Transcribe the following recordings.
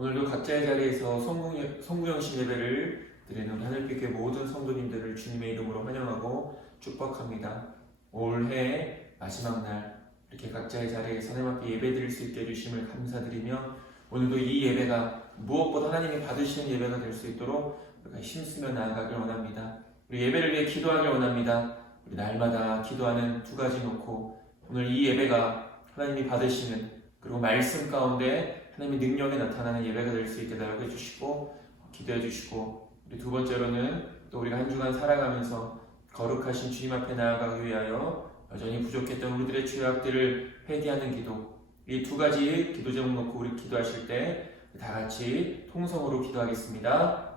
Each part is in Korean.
오늘도 각자의 자리에서 성구영신 예배를 드리는 하늘빛교회 모든 성도님들을 주님의 이름으로 환영하고 축복합니다. 올해 마지막 날 이렇게 각자의 자리에서 하나님 앞에 예배 드릴 수 있게 해주심을 감사드리며, 오늘도 이 예배가 무엇보다 하나님이 받으시는 예배가 될 수 있도록 우리가 힘쓰며 나아가길 원합니다. 우리 예배를 위해 기도하길 원합니다. 우리 날마다 기도하는 두 가지 놓고 오늘 이 예배가 하나님이 받으시는, 그리고 말씀 가운데 하나님의 능력이 나타나는 예배가 될 수 있게 나여겨 주시고 기도해 주시고, 우리 두 번째로는 또 우리가 한 주간 살아가면서 거룩하신 주님 앞에 나아가기 위하여 여전히 부족했던 우리들의 죄악들을 회개하는 기도, 이 두 가지 기도 제목 놓고 우리 기도하실 때 다 같이 통성으로 기도하겠습니다.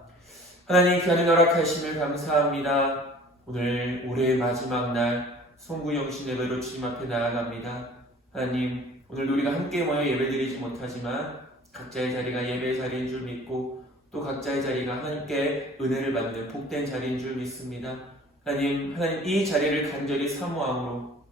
하나님, 귀한 허락하심을 감사합니다. 오늘 올해의 마지막 날 성구영신 예배로 주님 앞에 나아갑니다. 하나님, 오늘도 우리가 함께 모여 예배드리지 못하지만 각자의 자리가 예배의 자리인 줄 믿고, 또 각자의 자리가 하나님께 은혜를 받는 복된 자리인 줄 믿습니다. 하나님 이 자리를 간절히 사모함으로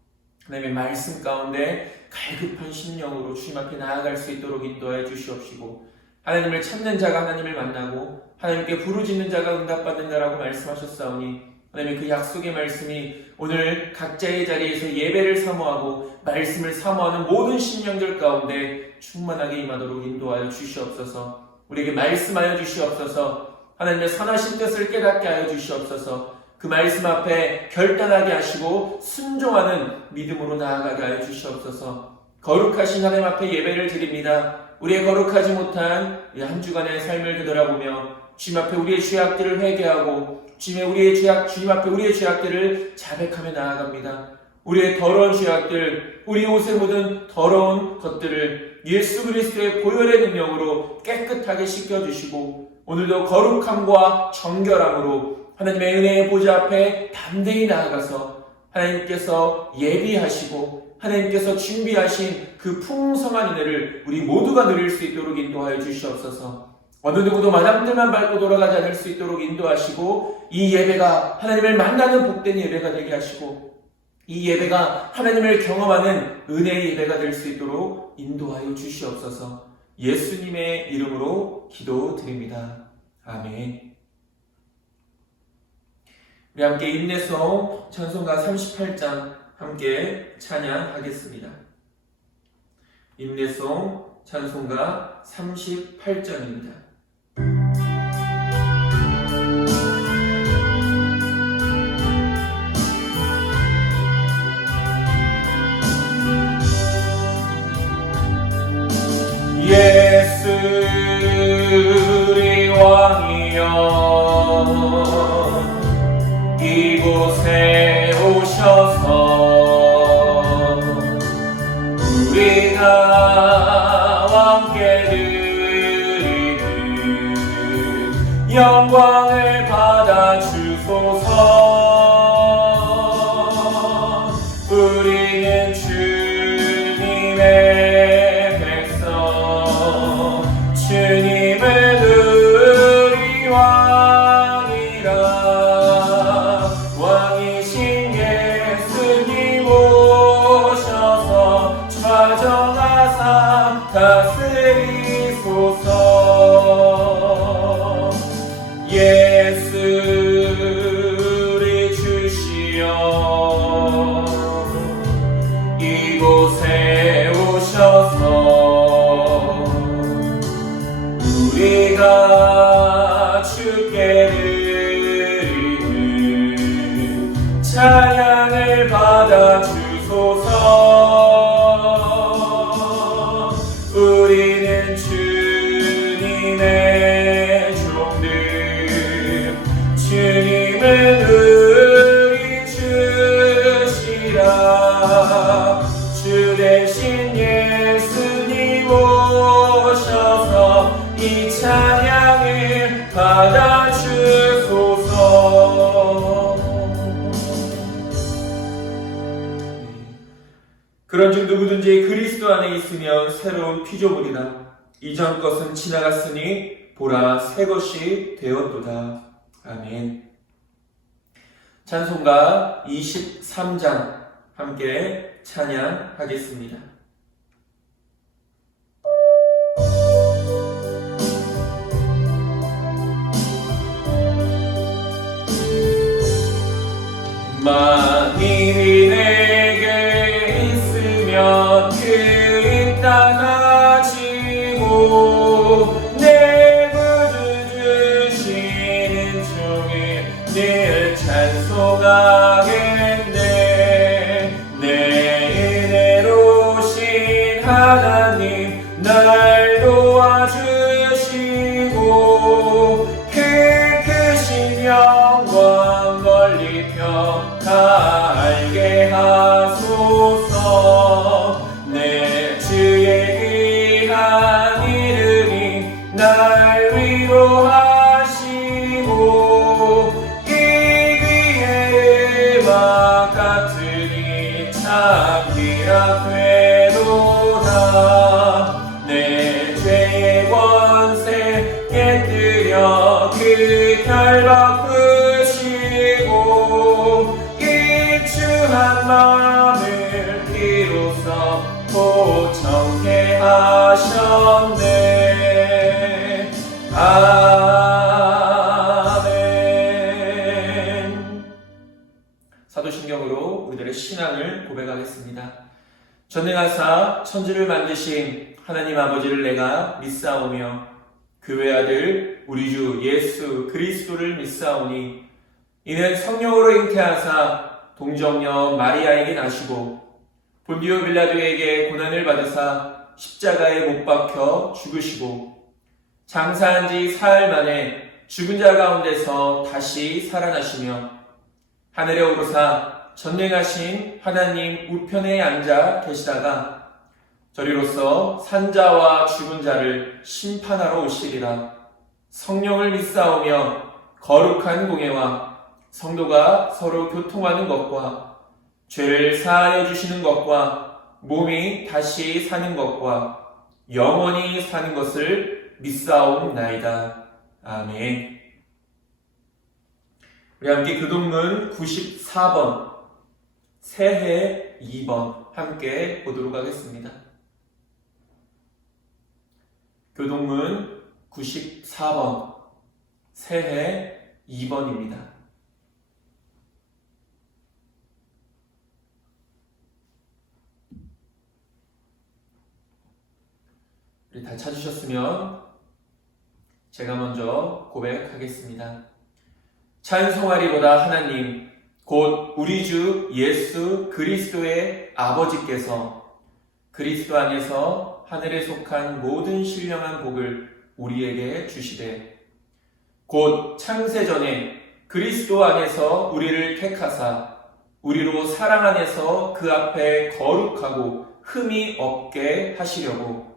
하나님의 말씀 가운데 갈급한 심령으로 주님 앞에 나아갈 수 있도록 인도하여 주시옵시고, 하나님을 찾는 자가 하나님을 만나고 하나님께 부르짖는 자가 응답받는다라고 말씀하셨사오니, 하나님의 그 약속의 말씀이 오늘 각자의 자리에서 예배를 사모하고 말씀을 사모하는 모든 심령들 가운데 충만하게 임하도록 인도하여 주시옵소서. 우리에게 말씀하여 주시옵소서. 하나님의 선하신 뜻을 깨닫게 하여 주시옵소서. 그 말씀 앞에 결단하게 하시고 순종하는 믿음으로 나아가게 하여 주시옵소서. 거룩하신 하나님 앞에 예배를 드립니다. 우리의 거룩하지 못한 이 한 주간의 삶을 되돌아보며 주님 앞에 우리의 죄악들을 회개하고 주님 앞에 우리의 죄악들을 자백하며 나아갑니다. 우리의 더러운 죄악들, 우리 옷에 묻은 더러운 것들을 예수 그리스도의 보혈의 능력으로 깨끗하게 씻겨주시고, 오늘도 거룩함과 정결함으로 하나님의 은혜의 보좌 앞에 담대히 나아가서 하나님께서 예비하시고 하나님께서 준비하신 그 풍성한 은혜를 우리 모두가 누릴 수 있도록 인도하여 주시옵소서. 어느 누구도 마당들만 밟고 돌아가지 않을 수 있도록 인도하시고, 이 예배가 하나님을 만나는 복된 예배가 되게 하시고, 이 예배가 하나님을 경험하는 은혜의 예배가 될 수 있도록 인도하여 주시옵소서. 예수님의 이름으로 기도드립니다. 아멘. 우리 함께 인내송 찬송가 38장 함께 찬양하겠습니다. 인내송 찬송가 38장입니다. 예수 우리 왕이여, 이곳에 오셔서 우리가 왕께 드리는 영광을 받아 주소서. 우리는 주님의 백성, 주님을 누리 왕이라. 왕이신 예수님 오셔서 좌정하사 다스리소서. 예수 우리 주시여, 이곳에 오셔서 우리가 주께 드리는 찬양을 받아 주소서. 우리는 주님의 종들, 주님을 누리 주시라. 주 대신 예수님 오셔서 이 찬양을 받아 주소서. 그런즉 누구든지 그리스도 안에 있으면 새로운 피조물이라. 이전 것은 지나갔으니 보라 새 것이 되었도다. 아멘. 찬송가 23장 함께 찬양하겠습니다. 낮아지고 내 구주 주시는 중에 늘 찬송하겠네. 내 은혜로우신 하나님 날 도와주시고 그 크신 영광 멀리 펴 알게 하소서. 내 주의 귀한 이름이 날 위로하시고 이 귀의 음악 같으니 참 기락되도다. 내 죄의 권세 깨뜨려 그 결박 푸시고 이추한 마음을 비로소 보청케 하셨네. 아멘. 사도신경으로 우리들의 신앙을 고백하겠습니다. 전능하사 천지를 만드신 하나님 아버지를 내가 믿사오며 그 외아들 우리 주 예수 그리스도를 믿사오니 이는 성령으로 잉태하사 동정녀 마리아에게 나시고 본디오 빌라도에게 고난을 받으사 십자가에 못 박혀 죽으시고 장사한 지 사흘 만에 죽은 자 가운데서 다시 살아나시며 하늘에 오르사 전능하신 하나님 우편에 앉아 계시다가 저리로서 산자와 죽은 자를 심판하러 오시리라. 성령을 믿사오며 거룩한 공예와 성도가 서로 교통하는 것과 죄를 사하여 주시는 것과 몸이 다시 사는 것과 영원히 사는 것을 믿사옵나이다. 아멘. 우리 함께 교동문 94번 새해 2번 함께 보도록 하겠습니다. 교동문 94번 새해 2번입니다. 우리 다 찾으셨으면 제가 먼저 고백하겠습니다. 찬송하리로다 하나님 곧 우리 주 예수 그리스도의 아버지께서 그리스도 안에서 하늘에 속한 모든 신령한 복을 우리에게 주시되 곧 창세전에 그리스도 안에서 우리를 택하사 우리로 사랑 안에서 그 앞에 거룩하고 흠이 없게 하시려고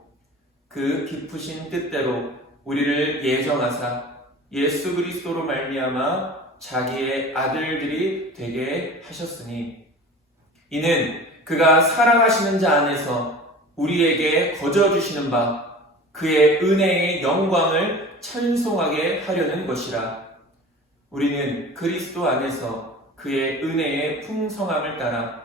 그 깊으신 뜻대로 우리를 예정하사 예수 그리스도로 말미암아 자기의 아들들이 되게 하셨으니 이는 그가 사랑하시는 자 안에서 우리에게 거저주시는 바 그의 은혜의 영광을 찬송하게 하려는 것이라. 우리는 그리스도 안에서 그의 은혜의 풍성함을 따라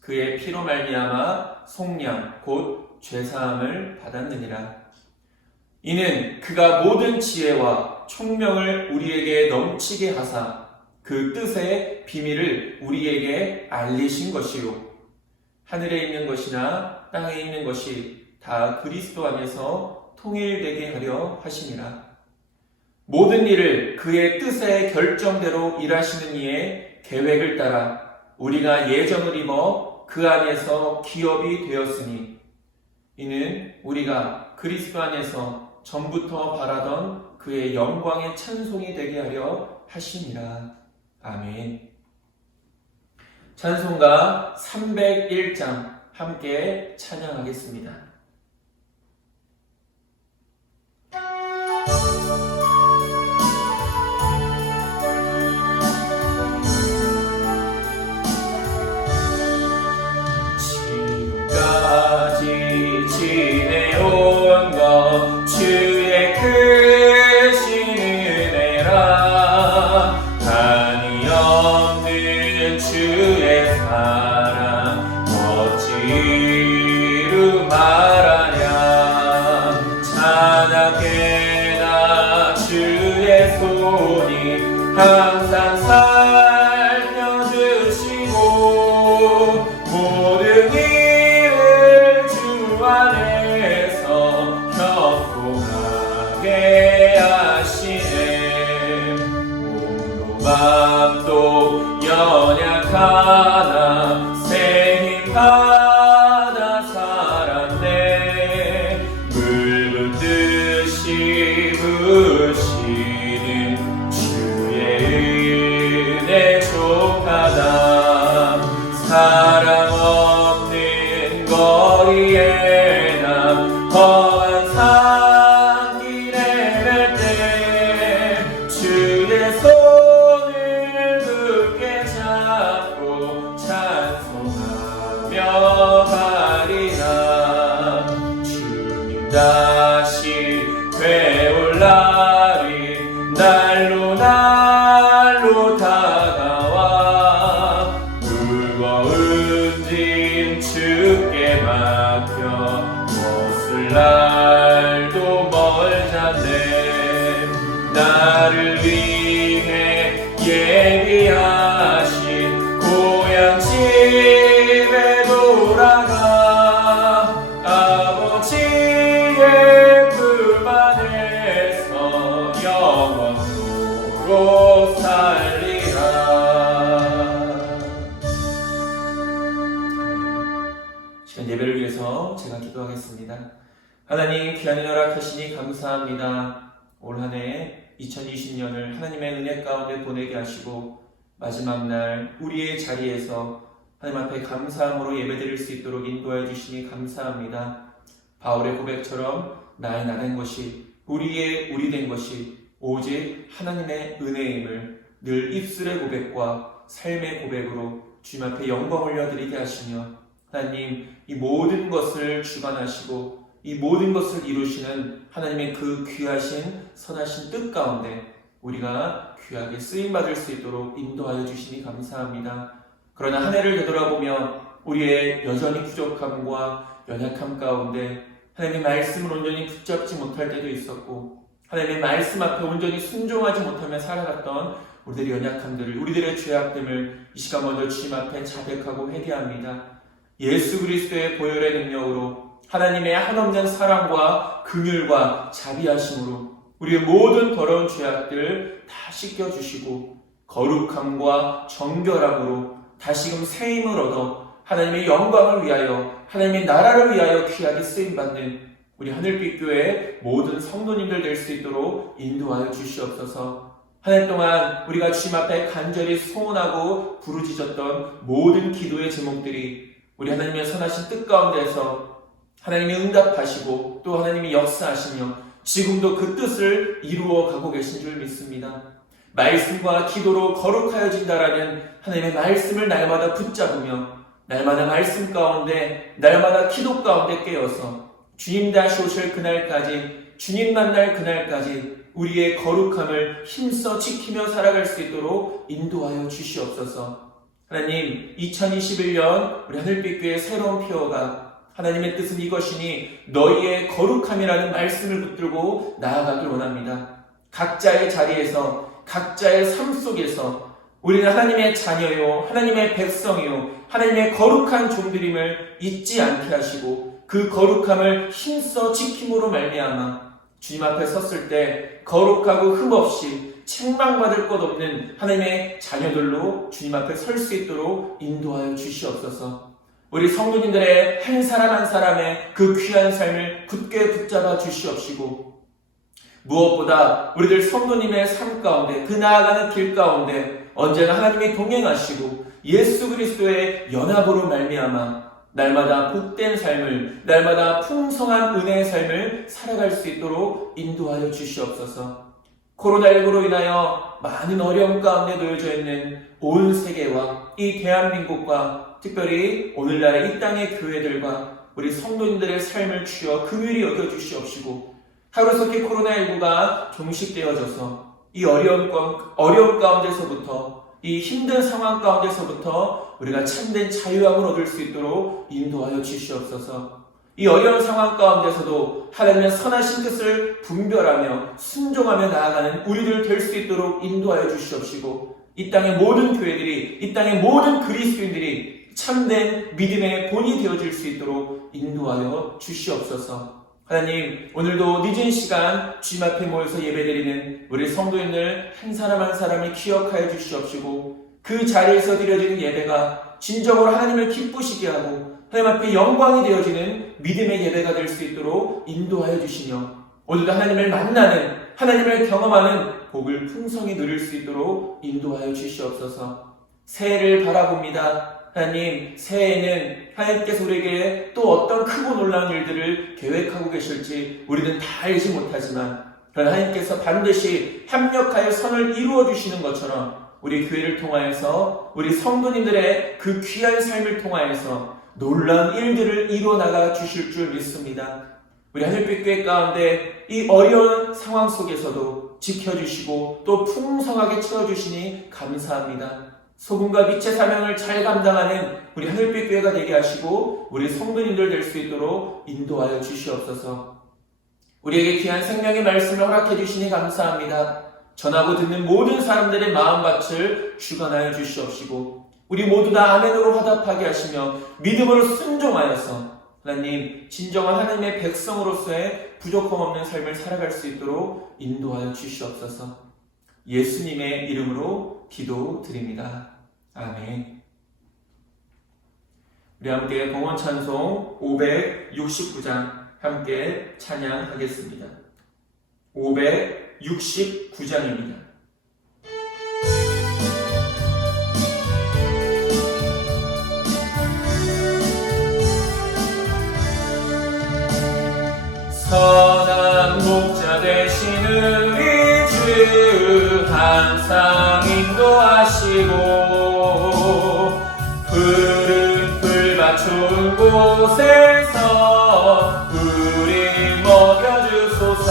그의 피로 말미암아 속량 곧 죄사함을 받았느니라. 이는 그가 모든 지혜와 총명을 우리에게 넘치게 하사 그 뜻의 비밀을 우리에게 알리신 것이요 하늘에 있는 것이나 땅에 있는 것이 다 그리스도 안에서 통일되게 하려 하심이라. 모든 일을 그의 뜻의 결정대로 일하시는 이의 계획을 따라 우리가 예정을 입어 그 안에서 기업이 되었으니 이는 우리가 그리스도 안에서 전부터 바라던 그의 영광의 찬송이 되게 하려 하심이라. 아멘. 찬송가 301장 함께 찬양하겠습니다. 지금까지 지내온 것 주의 크신 은혜라. 한이 없는 주의 사랑 어찌 이루마 안에서 형통하게 하시네. 몸도 맘도 연약하나 새 힘 받아 살았네. 물 붓듯이 부으시는 주의 은혜 족하다. 사랑 없는 거리에 나 험한 산길에 뵐 때 주의 손을 굳게 잡고 찬송하며 가리라. 주님 다시 되올 날이 날로 날로 다가와. 무거운 짐 주께 맡겨 벗을 날도 멀잖네. 나를 위해 예비하신 고향 집에 돌아가. 아버지의 품 안에서 영원토록 살리라. 시간 예배를 위해서 제가 기도하겠습니다. 하나님, 귀한 일 허락하시니 감사합니다. 올 한 해 2020년을 하나님의 은혜 가운데 보내게 하시고 마지막 날 우리의 자리에서 하나님 앞에 감사함으로 예배드릴 수 있도록 인도해 주시니 감사합니다. 바울의 고백처럼 나의 나된 것이 우리의 우리 된 것이 오직 하나님의 은혜임을 늘 입술의 고백과 삶의 고백으로 주님 앞에 영광 올려드리게 하시며 하나님, 이 모든 것을 주관하시고 이 모든 것을 이루시는 하나님의 그 귀하신 선하신 뜻 가운데 우리가 귀하게 쓰임받을 수 있도록 인도하여 주시니 감사합니다. 그러나 한 해를 되돌아보며 우리의 여전히 부족함과 연약함 가운데 하나님의 말씀을 온전히 붙잡지 못할 때도 있었고 하나님의 말씀 앞에 온전히 순종하지 못하며 살아갔던 우리들의 연약함들을, 우리들의 죄악됨을 이 시간 먼저 주님 앞에 자백하고 회개합니다. 예수 그리스도의 보혈의 능력으로 하나님의 한없는 사랑과 긍휼과 자비하심으로 우리의 모든 더러운 죄악들 다 씻겨주시고 거룩함과 정결함으로 다시금 새 힘을 얻어 하나님의 영광을 위하여 하나님의 나라를 위하여 귀하게 쓰임받는 우리 하늘빛교회 모든 성도님들 될 수 있도록 인도하여 주시옵소서. 한 해 동안 우리가 주님 앞에 간절히 소원하고 부르짖었던 모든 기도의 제목들이 우리 하나님의 선하신 뜻 가운데서 하나님이 응답하시고 또 하나님이 역사하시며 지금도 그 뜻을 이루어 가고 계신 줄 믿습니다. 말씀과 기도로 거룩하여진다라는 하나님의 말씀을 날마다 붙잡으며 날마다 말씀 가운데 날마다 기도 가운데 깨어서 주님 다시 오실 그날까지, 주님 만날 그날까지 우리의 거룩함을 힘써 지키며 살아갈 수 있도록 인도하여 주시옵소서. 하나님, 2021년 우리 하늘빛교회 새로운 피어가 하나님의 뜻은 이것이니 너희의 거룩함이라는 말씀을 붙들고 나아가길 원합니다. 각자의 자리에서 각자의 삶 속에서 우리는 하나님의 자녀요, 하나님의 백성이요, 하나님의 거룩한 종들임을 잊지 않게 하시고 그 거룩함을 힘써 지킴으로 말미암아 주님 앞에 섰을 때 거룩하고 흠없이 책망받을 것 없는 하나님의 자녀들로 주님 앞에 설 수 있도록 인도하여 주시옵소서. 우리 성도님들의 한 사람 한 사람의 그 귀한 삶을 굳게 붙잡아 주시옵시고 무엇보다 우리들 성도님의 삶 가운데 그 나아가는 길 가운데 언제나 하나님이 동행하시고 예수 그리스도의 연합으로 말미암아 날마다 복된 삶을, 날마다 풍성한 은혜의 삶을 살아갈 수 있도록 인도하여 주시옵소서. 코로나19로 인하여 많은 어려움 가운데 놓여져 있는 온 세계와 이 대한민국과 특별히 오늘날의 이 땅의 교회들과 우리 성도님들의 삶을 주여 긍휼히 여겨주시옵시고 하루속히 코로나19가 종식되어져서 이 어려운 가운데서부터 이 힘든 상황 가운데서부터 우리가 참된 자유함을 얻을 수 있도록 인도하여 주시옵소서. 이 어려운 상황 가운데서도 하나님의 선하신 뜻을 분별하며 순종하며 나아가는 우리들 될 수 있도록 인도하여 주시옵시고 이 땅의 모든 교회들이, 이 땅의 모든 그리스도인들이 참된 믿음의 본이 되어질 수 있도록 인도하여 주시옵소서. 하나님, 오늘도 늦은 시간 주님 앞에 모여서 예배드리는 우리 성도님들 한 사람 한 사람을 기억하여 주시옵시고, 그 자리에서 드려지는 예배가 진정으로 하나님을 기쁘시게 하고 하나님 앞에 영광이 되어지는 믿음의 예배가 될 수 있도록 인도하여 주시며, 오늘도 하나님을 만나는, 하나님을 경험하는 복을 풍성히 누릴 수 있도록 인도하여 주시옵소서. 새해를 바라봅니다. 하나님, 새해에는 하나님께서 우리에게 또 어떤 크고 놀라운 일들을 계획하고 계실지 우리는 다 알지 못하지만, 그러나 하나님께서 반드시 합력하여 선을 이루어 주시는 것처럼 우리 교회를 통하여서, 우리 성도님들의 그 귀한 삶을 통하여서 놀라운 일들을 이루어 나가 주실 줄 믿습니다. 우리 하늘빛교회 가운데 이 어려운 상황 속에서도 지켜주시고 또 풍성하게 채워주시니 감사합니다. 소금과 빛의 사명을 잘 감당하는 우리 하늘빛교회가 되게 하시고 우리 성도님들 될 수 있도록 인도하여 주시옵소서. 우리에게 귀한 생명의 말씀을 허락해 주시니 감사합니다. 전하고 듣는 모든 사람들의 마음밭을 주관하여 주시옵시고, 우리 모두 다 아멘으로 화답하게 하시며 믿음으로 순종하여서 하나님, 진정한 하나님의 백성으로서의 부족함 없는 삶을 살아갈 수 있도록 인도하여 주시옵소서. 예수님의 이름으로 기도드립니다. 아멘. 우리 함께 봉헌 찬송 569장 함께 찬양하겠습니다. 569장입니다. 선한 목자 되시는 우리 주 항상 인도하시고, 푸른 풀밭 좋은 곳에서 우리 먹여주소서.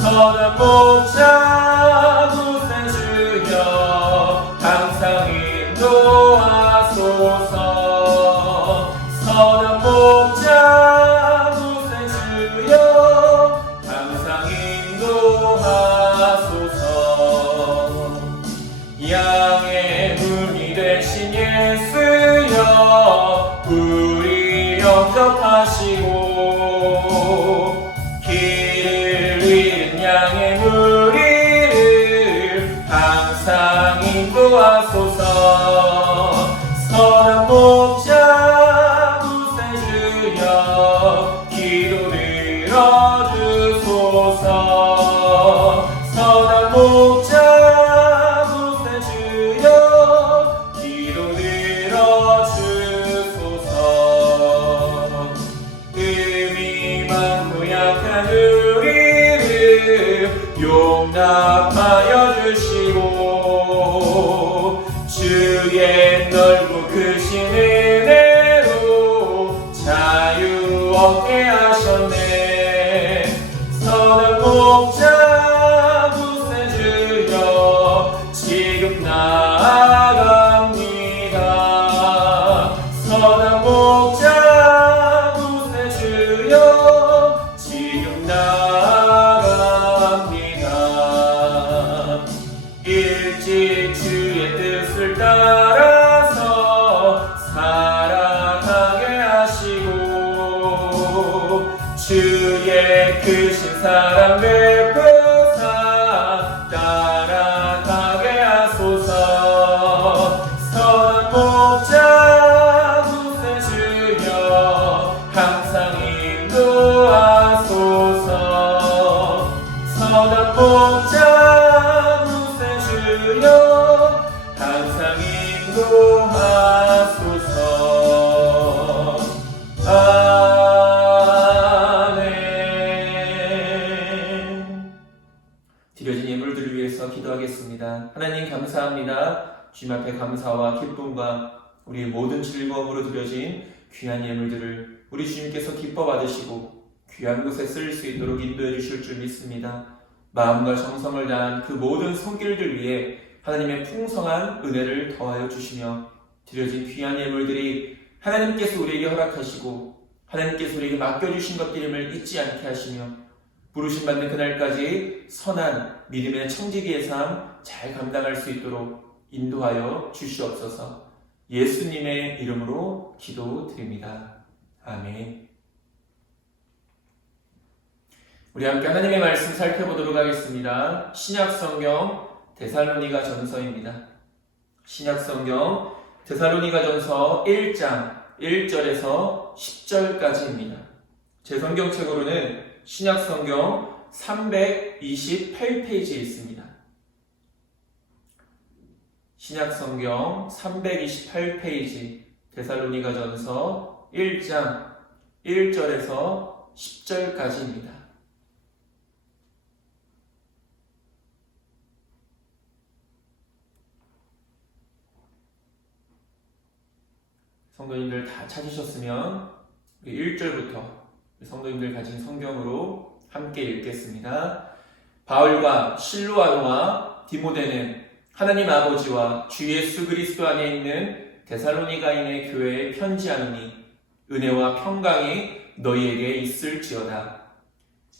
선한 목자 구세주여 항상 인도하소서. 선한 목자 양의 문이 되신 예수여 우리 영접하시고, 길을 잃은 양의 무리를 항상 인도하소서. 선한 목자 구세주여 기도 들어주소서. 선한 목자 용납하여 주시고, 주의 넓고 크신 은혜로 자유 얻게 하셨네. 선한 목자 구세주여 지금 나아갑니다. 선한 목자 구세주여 지금 일찍 주의 뜻을 따라서 살아가게 하시고, 주의 크신 사랑 베푸사 따라가게 하소서. 선한 목자 구세주여 항상 인도하소서. 선한 목자 구세주여 항상 인도하소서. 아멘. 드려진 예물들을 위해서 기도하겠습니다. 하나님 감사합니다. 주님 앞에 감사와 기쁨과 우리의 모든 즐거움으로 드려진 귀한 예물들을 우리 주님께서 기뻐 받으시고 귀한 곳에 쓰일 수 있도록 인도해 주실 줄 믿습니다. 마음과 정성을 다한 그 모든 손길들 위해 하나님의 풍성한 은혜를 더하여 주시며, 드려진 귀한 예물들이 하나님께서 우리에게 허락하시고 하나님께서 우리에게 맡겨주신 것들임을 잊지 않게 하시며, 부르심받는 그날까지 선한 믿음의 청지기의 삶 잘 감당할 수 있도록 인도하여 주시옵소서. 예수님의 이름으로 기도드립니다. 아멘. 우리 함께 하나님의 말씀 살펴보도록 하겠습니다. 신약성경 데살로니가 전서입니다. 신약성경 데살로니가 전서 1장 1절에서 10절까지입니다. 제 성경책으로는 신약성경 328페이지에 있습니다. 신약성경 328페이지 데살로니가 전서 1장 1절에서 10절까지입니다. 성도님들 다 찾으셨으면 1절부터 성도님들 가진 성경으로 함께 읽겠습니다. 바울과 실로아노와 디모데는 하나님 아버지와 주 예수 그리스도 안에 있는 데살로니가인의 교회에 편지하노니 은혜와 평강이 너희에게 있을지어다.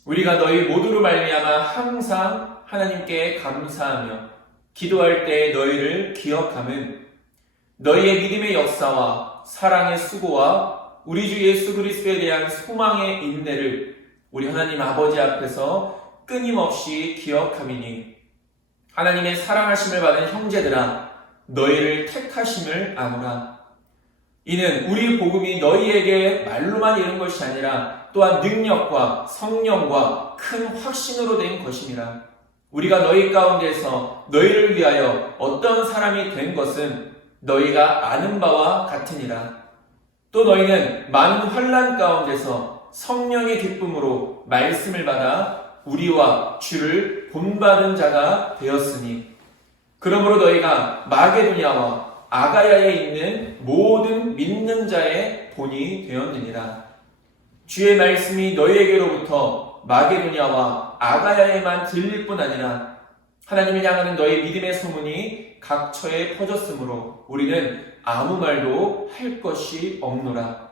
우리가 너희 모두로 말미암아 항상 하나님께 감사하며 기도할 때 너희를 기억함은 너희의 믿음의 역사와 사랑의 수고와 우리 주 예수 그리스도에 대한 소망의 인내를 우리 하나님 아버지 앞에서 끊임없이 기억함이니 하나님의 사랑하심을 받은 형제들아 너희를 택하심을 아노라. 이는 우리 복음이 너희에게 말로만 이른 것이 아니라 또한 능력과 성령과 큰 확신으로 된 것이니라. 우리가 너희 가운데서 너희를 위하여 어떤 사람이 된 것은 너희가 아는 바와 같으니라. 또 너희는 많은 환난 가운데서 성령의 기쁨으로 말씀을 받아 우리와 주를 본받은 자가 되었으니 그러므로 너희가 마게도냐와 아가야에 있는 모든 믿는 자의 본이 되었느니라. 주의 말씀이 너희에게로부터 마게도냐와 아가야에만 들릴 뿐 아니라 하나님을 향하는 너희 믿음의 소문이 각처에 퍼졌으므로 우리는 아무 말도 할 것이 없노라.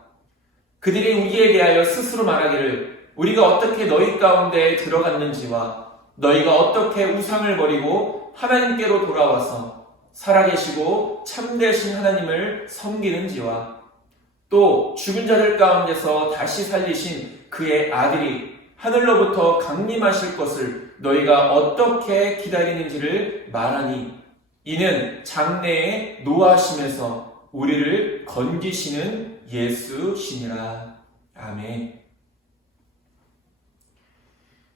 그들이 우리에 대하여 스스로 말하기를 우리가 어떻게 너희 가운데 들어갔는지와 너희가 어떻게 우상을 버리고 하나님께로 돌아와서 살아계시고 참되신 하나님을 섬기는지와 또 죽은 자들 가운데서 다시 살리신 그의 아들이 하늘로부터 강림하실 것을 너희가 어떻게 기다리는지를 말하니 이는 장래에 노하심에서 우리를 건지시는 예수시니라. 아멘.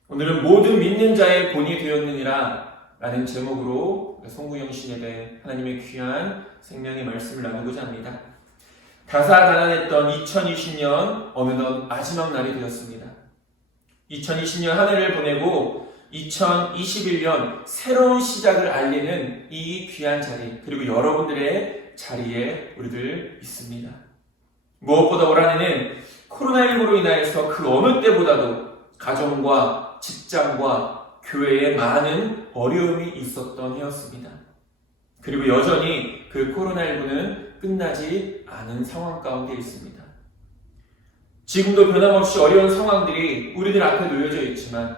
오늘은 모든 믿는 자의 본이 되었느니라 라는 제목으로 송구영 신예배 하나님의 귀한 생명의 말씀을 나누고자 합니다. 다사다난했던 2020년 어느덧 마지막 날이 되었습니다. 2020년 한 해를 보내고 2021년 새로운 시작을 알리는 이 귀한 자리, 그리고 여러분들의 자리에 우리들 있습니다. 무엇보다 올 한 해는 코로나19로 인하여서 그 어느 때보다도 가정과 직장과 교회에 많은 어려움이 있었던 해였습니다. 그리고 여전히 그 코로나19는 끝나지 않은 상황 가운데 있습니다. 지금도 변함없이 어려운 상황들이 우리들 앞에 놓여져 있지만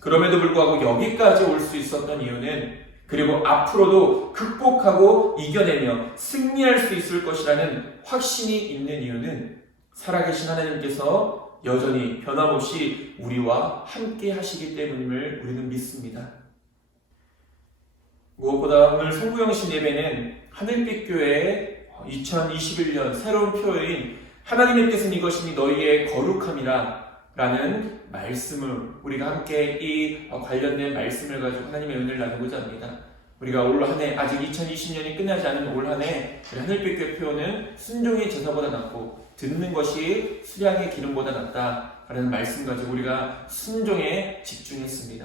그럼에도 불구하고 여기까지 올 수 있었던 이유는, 그리고 앞으로도 극복하고 이겨내며 승리할 수 있을 것이라는 확신이 있는 이유는 살아계신 하나님께서 여전히 변함없이 우리와 함께 하시기 때문임을 우리는 믿습니다. 무엇보다 오늘 송구영신 예배는 하늘빛 교회의 2021년 새로운 표어인 하나님의 뜻은 이것이니 너희의 거룩함이라 라는 말씀을 우리가 함께 이 관련된 말씀을 가지고 하나님의 은혜를 나누고자 합니다. 우리가 올 한 해, 아직 2020년이 끝나지 않은 올 한 해 하늘빛 교회 표어는 순종이 제사보다 낫고 듣는 것이 수량의 기름보다 낫다 라는 말씀 가지고 우리가 순종에 집중했습니다.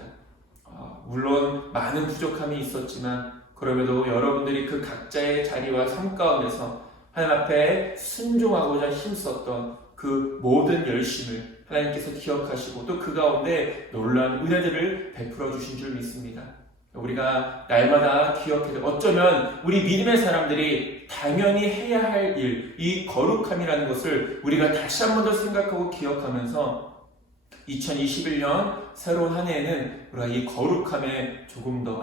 물론 많은 부족함이 있었지만 그럼에도 여러분들이 그 각자의 자리와 삶 가운데서 하나님 앞에 순종하고자 힘썼던 그 모든 열심을 하나님께서 기억하시고 또 그 가운데 놀라운 은혜들을 베풀어 주신 줄 믿습니다. 우리가 날마다 기억해야, 어쩌면 우리 믿음의 사람들이 당연히 해야 할 일, 이 거룩함이라는 것을 우리가 다시 한 번 더 생각하고 기억하면서 2021년 새로운 한 해에는 우리가 이 거룩함에 조금 더,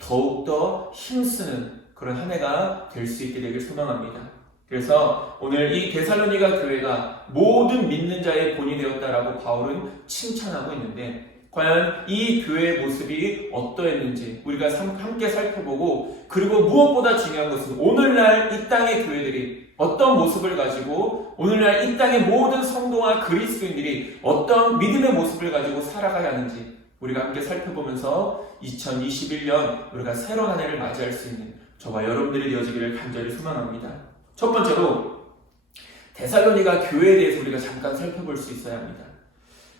더욱더 힘쓰는 그런 한 해가 될 수 있게 되길 소망합니다. 그래서 오늘 이 데살로니가 교회가 모든 믿는 자의 본이 되었다라고 바울은 칭찬하고 있는데, 과연 이 교회의 모습이 어떠했는지 우리가 함께 살펴보고, 그리고 무엇보다 중요한 것은 오늘날 이 땅의 교회들이 어떤 모습을 가지고, 오늘날 이 땅의 모든 성도와 그리스도인들이 어떤 믿음의 모습을 가지고 살아가야 하는지 우리가 함께 살펴보면서 2021년 우리가 새로운 한 해를 맞이할 수 있는 저와 여러분들이 되어지기를 간절히 소망합니다. 첫 번째로 데살로니가 교회에 대해서 우리가 잠깐 살펴볼 수 있어야 합니다.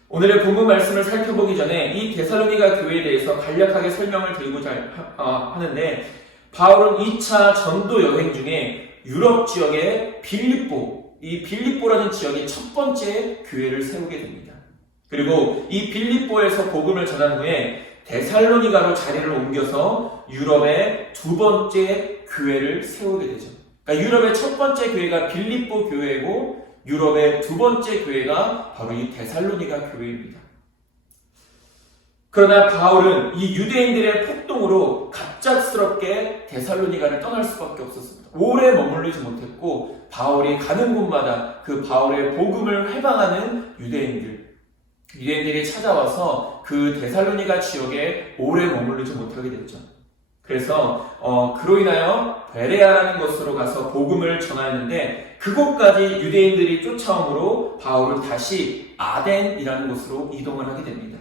오늘의 본문 말씀을 살펴보기 전에 이 데살로니가 교회에 대해서 간략하게 설명을 드리고자 하는데, 바울은 2차 전도 여행 중에 유럽 지역의 이 빌립보라는 지역의 첫 번째 교회를 세우게 됩니다. 그리고 이 빌립보에서 복음을 전한 후에 데살로니가로 자리를 옮겨서 유럽의 두 번째 교회를 세우게 되죠. 그러니까 유럽의 첫 번째 교회가 빌립보 교회고, 유럽의 두 번째 교회가 바로 이 데살로니가 교회입니다. 그러나 바울은 이 유대인들의 폭동으로 갑작스럽게 데살로니가를 떠날 수밖에 없었습니다. 오래 머무르지 못했고, 바울이 가는 곳마다 그 바울의 복음을 회방하는 유대인들이 찾아와서 그 데살로니가 지역에 오래 머무르지 못하게 됐죠. 그래서 그로 인하여 베레아라는 곳으로 가서 복음을 전하였는데, 그곳까지 유대인들이 쫓아오므로 바울은 다시 아덴이라는 곳으로 이동을 하게 됩니다.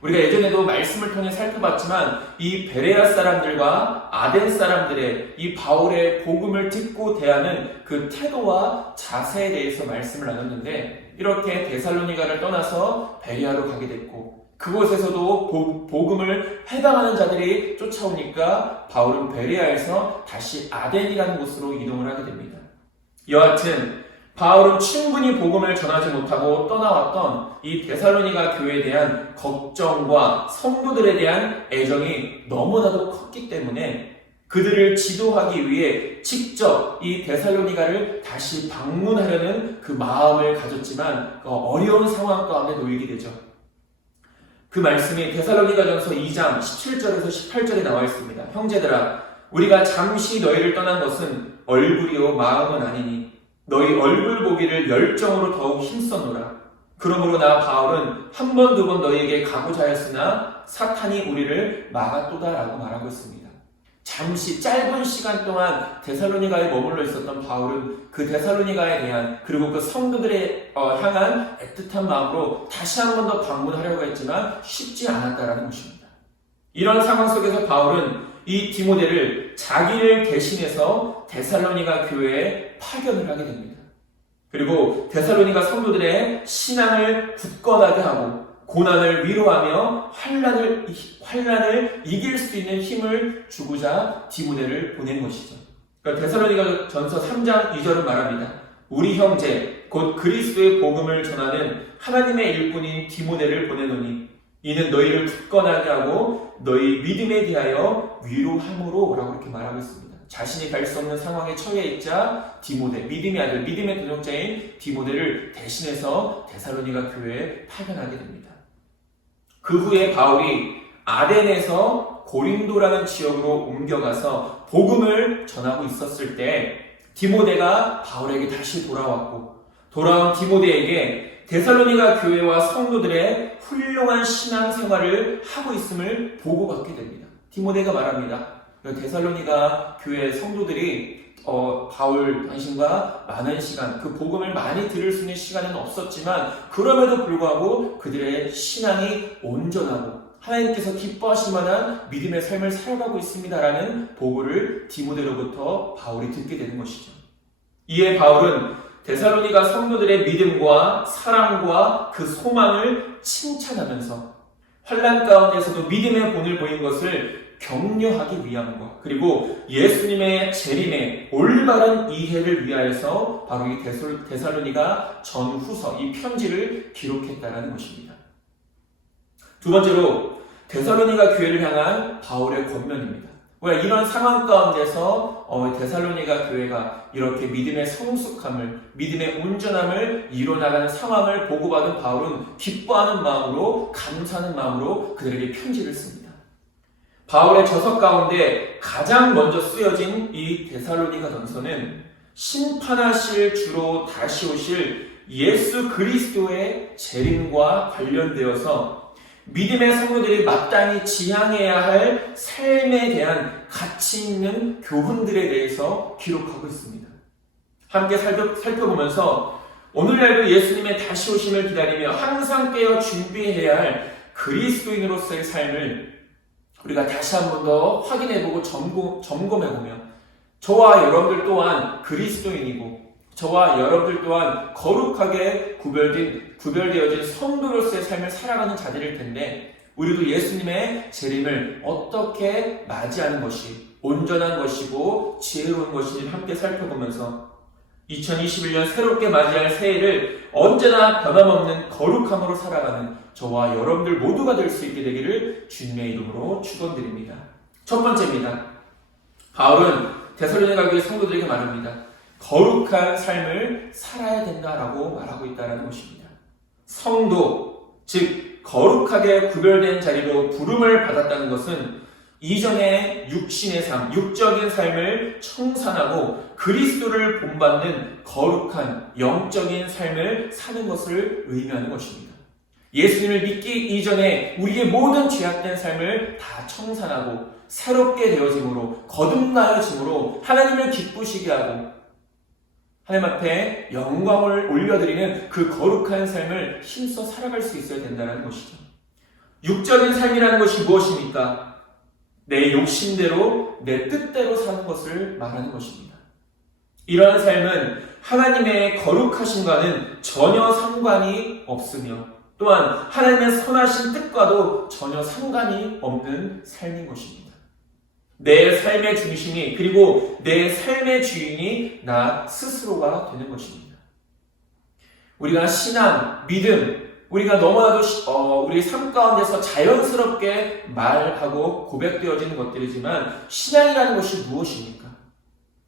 우리가 예전에도 말씀을 통해 살펴봤지만 이 베레아 사람들과 아덴 사람들의 이 바울의 복음을 듣고 대하는 그 태도와 자세에 대해서 말씀을 나눴는데, 이렇게 데살로니가를 떠나서 베레아로 가게 됐고, 그곳에서도 복음을 회방하는 자들이 쫓아오니까 바울은 베레아에서 다시 아덴이라는 곳으로 이동을 하게 됩니다. 여하튼 바울은 충분히 복음을 전하지 못하고 떠나왔던 이 데살로니가 교회에 대한 걱정과 성도들에 대한 애정이 너무나도 컸기 때문에 그들을 지도하기 위해 직접 이 데살로니가를 다시 방문하려는 그 마음을 가졌지만 어려운 상황 가운데 놓이게 되죠. 그 말씀이 데살로니가전서 2장 17절에서 18절에 나와 있습니다. 형제들아, 우리가 잠시 너희를 떠난 것은 얼굴이요 마음은 아니니 너희 얼굴 보기를 열정으로 더욱 힘써노라. 그러므로 나 바울은 한 번, 두 번 너희에게 가고자 하였으나 사탄이 우리를 막았도다라고 말하고 있습니다. 잠시 짧은 시간 동안 데살로니가에 머물러 있었던 바울은 그 데살로니가에 대한, 그리고 그 성도들에 향한 애틋한 마음으로 다시 한 번 더 방문하려고 했지만 쉽지 않았다라는 것입니다. 이런 상황 속에서 바울은 이 디모데를 자기를 대신해서 데살로니가 교회에 파견을 하게 됩니다. 그리고 데살로니가 성도들의 신앙을 굳건하게 하고 고난을 위로하며 환난을 이길 수 있는 힘을 주고자 디모데를 보낸 것이죠. 그러니까 데살로니가 전서 3장 2절은 말합니다. 우리 형제 곧 그리스도의 복음을 전하는 하나님의 일꾼인 디모데를 보내노니 이는 너희를 굳건하게 하고 너희 믿음에 대하여 위로함으로 라고 이렇게 말하고 있습니다. 자신이 갈 수 없는 상황에 처해 있자 디모데, 믿음의 아들, 믿음의 동역자인 디모데를 대신해서 데살로니가 교회에 파견하게 됩니다. 그 후에 바울이 아덴에서 고린도라는 지역으로 옮겨가서 복음을 전하고 있었을 때 디모데가 바울에게 다시 돌아왔고, 돌아온 디모데에게 데살로니가 교회와 성도들의 훌륭한 신앙생활을 하고 있음을 보고받게 됩니다. 디모데가 말합니다. 데살로니가 교회 성도들이 바울 당신과 많은 시간, 그 복음을 많이 들을 수 있는 시간은 없었지만 그럼에도 불구하고 그들의 신앙이 온전하고 하나님께서 기뻐하실 만한 믿음의 삶을 살아가고 있습니다라는 보고를 디모데로부터 바울이 듣게 되는 것이죠. 이에 바울은 데살로니가 성도들의 믿음과 사랑과 그 소망을 칭찬하면서 환난 가운데서도 믿음의 본을 보인 것을 격려하기 위함과, 그리고 예수님의 재림의 올바른 이해를 위하여서 바로 이 데살로니가 전후서, 이 편지를 기록했다는 것입니다. 두 번째로 데살로니가 교회를 향한 바울의 권면입니다. 왜 이런 상황 가운데서 데살로니가 교회가 이렇게 믿음의 성숙함을, 믿음의 온전함을 이뤄나가는 상황을 보고받은 바울은 기뻐하는 마음으로, 감사하는 마음으로 그들에게 편지를 씁니다. 바울의 저서 가운데 가장 먼저 쓰여진 이 데살로니가전서는 심판하실 주로 다시 오실 예수 그리스도의 재림과 관련되어서 믿음의 성도들이 마땅히 지향해야 할 삶에 대한 가치 있는 교훈들에 대해서 기록하고 있습니다. 함께 살펴보면서 오늘날도 예수님의 다시 오심을 기다리며 항상 깨어 준비해야 할 그리스도인으로서의 삶을 우리가 다시 한 번 더 확인해보고 점검해보며 저와 여러분들 또한 그리스도인이고 저와 여러분들 또한 거룩하게 구별되어진 성도로서의 삶을 살아가는 자들일 텐데 우리도 예수님의 재림을 어떻게 맞이하는 것이 온전한 것이고 지혜로운 것인지를 함께 살펴보면서 2021년 새롭게 맞이할 새해를 언제나 변함없는 거룩함으로 살아가는 저와 여러분들 모두가 될 수 있게 되기를 주님의 이름으로 축원드립니다. 첫 번째입니다. 바울은 데살로니가 교회 성도들에게 말합니다. 거룩한 삶을 살아야 된다라고 말하고 있다는 것입니다. 성도, 즉 거룩하게 구별된 자리로 부름을 받았다는 것은 이전의 육신의 삶, 육적인 삶을 청산하고 그리스도를 본받는 거룩한 영적인 삶을 사는 것을 의미하는 것입니다. 예수님을 믿기 이전에 우리의 모든 죄악된 삶을 다 청산하고 새롭게 되어짐으로 거듭나여짐으로 하나님을 기쁘시게 하고 하나님 앞에 영광을 올려드리는 그 거룩한 삶을 힘써 살아갈 수 있어야 된다는 것이죠. 육적인 삶이라는 것이 무엇입니까? 내 욕심대로 내 뜻대로 사는 것을 말하는 것입니다. 이러한 삶은 하나님의 거룩하심과는 전혀 상관이 없으며 또한 하나님의 선하신 뜻과도 전혀 상관이 없는 삶인 것입니다. 내 삶의 중심이 그리고 내 삶의 주인이 나 스스로가 되는 것입니다. 우리가 신앙, 믿음, 우리가 너무나도 우리 삶 가운데서 자연스럽게 말하고 고백되어지는 것들이지만 신앙이라는 것이 무엇입니까?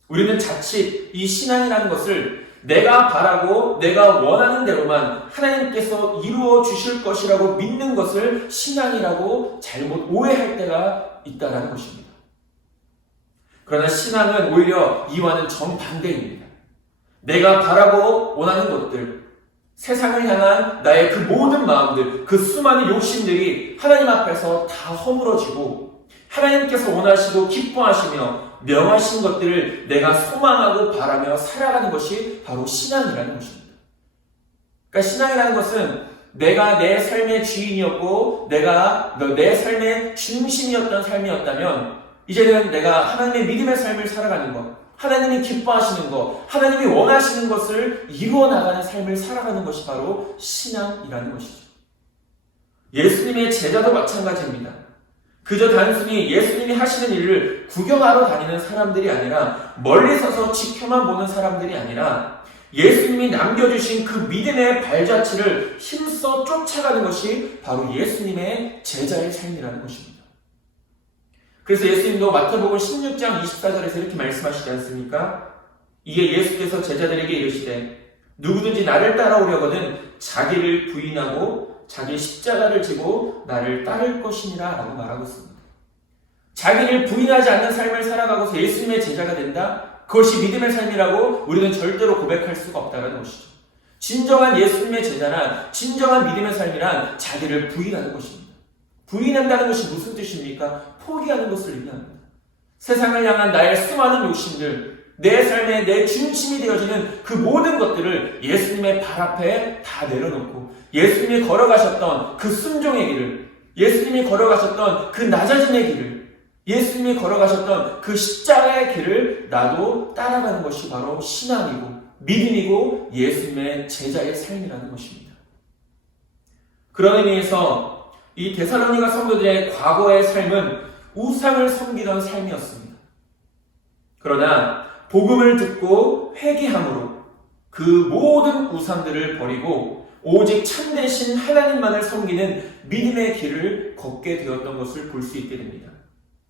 우리는 자칫 이 신앙이라는 것을 내가 바라고 내가 원하는 대로만 하나님께서 이루어 주실 것이라고 믿는 것을 신앙이라고 잘못 오해할 때가 있다는 것입니다. 그러나 신앙은 오히려 이와는 정반대입니다. 내가 바라고 원하는 것들, 세상을 향한 나의 그 모든 마음들, 그 수많은 욕심들이 하나님 앞에서 다 허물어지고 하나님께서 원하시고 기뻐하시며 명하신 것들을 내가 소망하고 바라며 살아가는 것이 바로 신앙이라는 것입니다. 그러니까 신앙이라는 것은 내가 내 삶의 주인이었고 내가 내 삶의 중심이었던 삶이었다면 이제는 내가 하나님의 믿음의 삶을 살아가는 것, 하나님이 기뻐하시는 것, 하나님이 원하시는 것을 이루어 나가는 삶을 살아가는 것이 바로 신앙이라는 것이죠. 예수님의 제자도 마찬가지입니다. 그저 단순히 예수님이 하시는 일을 구경하러 다니는 사람들이 아니라 멀리 서서 지켜만 보는 사람들이 아니라 예수님이 남겨주신 그 믿음의 발자취를 힘써 쫓아가는 것이 바로 예수님의 제자의 삶이라는 것입니다. 그래서 예수님도 마태복음 16장 24절에서 이렇게 말씀하시지 않습니까? 이에 예수께서 제자들에게 이르시되 누구든지 나를 따라오려거든 자기를 부인하고 자기 십자가를 지고 나를 따를 것이니라 라고 말하고 있습니다. 자기를 부인하지 않는 삶을 살아가고서 예수님의 제자가 된다? 그것이 믿음의 삶이라고 우리는 절대로 고백할 수가 없다는 것이죠. 진정한 예수님의 제자란, 진정한 믿음의 삶이란 자기를 부인하는 것입니다. 부인한다는 것이 무슨 뜻입니까? 포기하는 것을 의미합니다. 세상을 향한 나의 수많은 욕심들, 내 삶의 내 중심이 되어지는 그 모든 것들을 예수님의 발 앞에 다 내려놓고 예수님이 걸어가셨던 그 순종의 길을, 예수님이 걸어가셨던 그 낮아짐의 길을, 예수님이 걸어가셨던 그 십자가의 길을 나도 따라가는 것이 바로 신앙이고 믿음이고 예수님의 제자의 삶이라는 것입니다. 그런 의미에서 이 데살로니가 성도들의 과거의 삶은 우상을 섬기던 삶이었습니다. 그러나 복음을 듣고 회개함으로 그 모든 우상들을 버리고 오직 참되신 하나님만을 섬기는 믿음의 길을 걷게 되었던 것을 볼 수 있게 됩니다.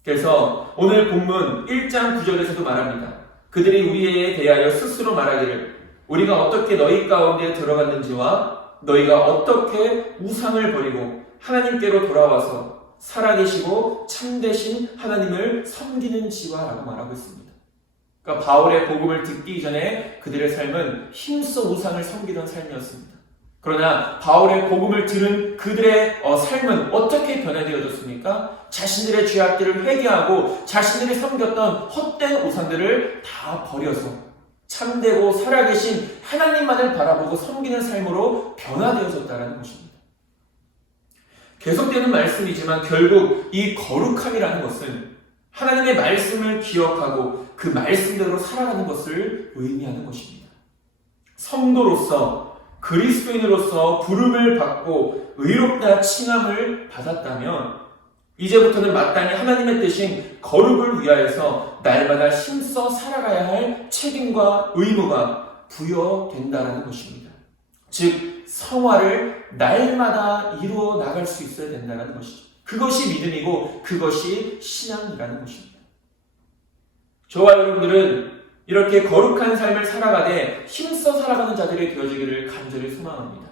그래서 오늘 본문 1장 9절에서도 말합니다. 그들이 우리에 대하여 스스로 말하기를 우리가 어떻게 너희 가운데 들어갔는지와 너희가 어떻게 우상을 버리고 하나님께로 돌아와서 살아계시고 참되신 하나님을 섬기는 지와라고 말하고 있습니다. 그러니까 바울의 복음을 듣기 전에 그들의 삶은 힘써 우상을 섬기던 삶이었습니다. 그러나 바울의 복음을 들은 그들의 삶은 어떻게 변화되어졌습니까? 자신들의 죄악들을 회개하고 자신들이 섬겼던 헛된 우상들을 다 버려서 참되고 살아계신 하나님만을 바라보고 섬기는 삶으로 변화되어졌다는 것입니다. 계속되는 말씀이지만 결국 이 거룩함이라는 것은 하나님의 말씀을 기억하고 그 말씀대로 살아가는 것을 의미하는 것입니다. 성도로서 그리스도인으로서 부름을 받고 의롭다 칭함을 받았다면 이제부터는 마땅히 하나님의 뜻인 거룩을 위하여서 날마다 힘써 살아가야 할 책임과 의무가 부여된다는 것입니다. 즉 성화를 날마다 이루어 나갈 수 있어야 된다는 것이죠. 그것이 믿음이고 그것이 신앙이라는 것입니다. 저와 여러분들은 이렇게 거룩한 삶을 살아가되 힘써 살아가는 자들이 되어지기를 간절히 소망합니다.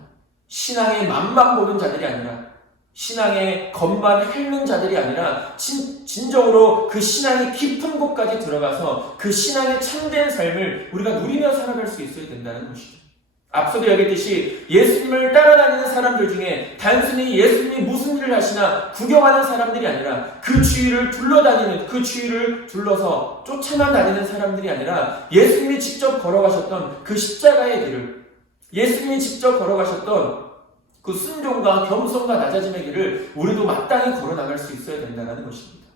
신앙의 맛만 보는 자들이 아니라 신앙의 겉만 핥는 자들이 아니라 진정으로 그 신앙이 깊은 곳까지 들어가서 그 신앙의 참된 삶을 우리가 누리며 살아갈 수 있어야 된다는 것이죠. 앞서도 얘기했듯이 예수님을 따라다니는 사람들 중에 단순히 예수님이 무슨 일을 하시나 구경하는 사람들이 아니라 그 주위를 둘러다니는, 그 주위를 둘러서 쫓아만 다니는 사람들이 아니라 예수님이 직접 걸어가셨던 그 십자가의 길을, 예수님이 직접 걸어가셨던 그 순종과 겸손과 낮아짐의 길을 우리도 마땅히 걸어나갈 수 있어야 된다는 것입니다.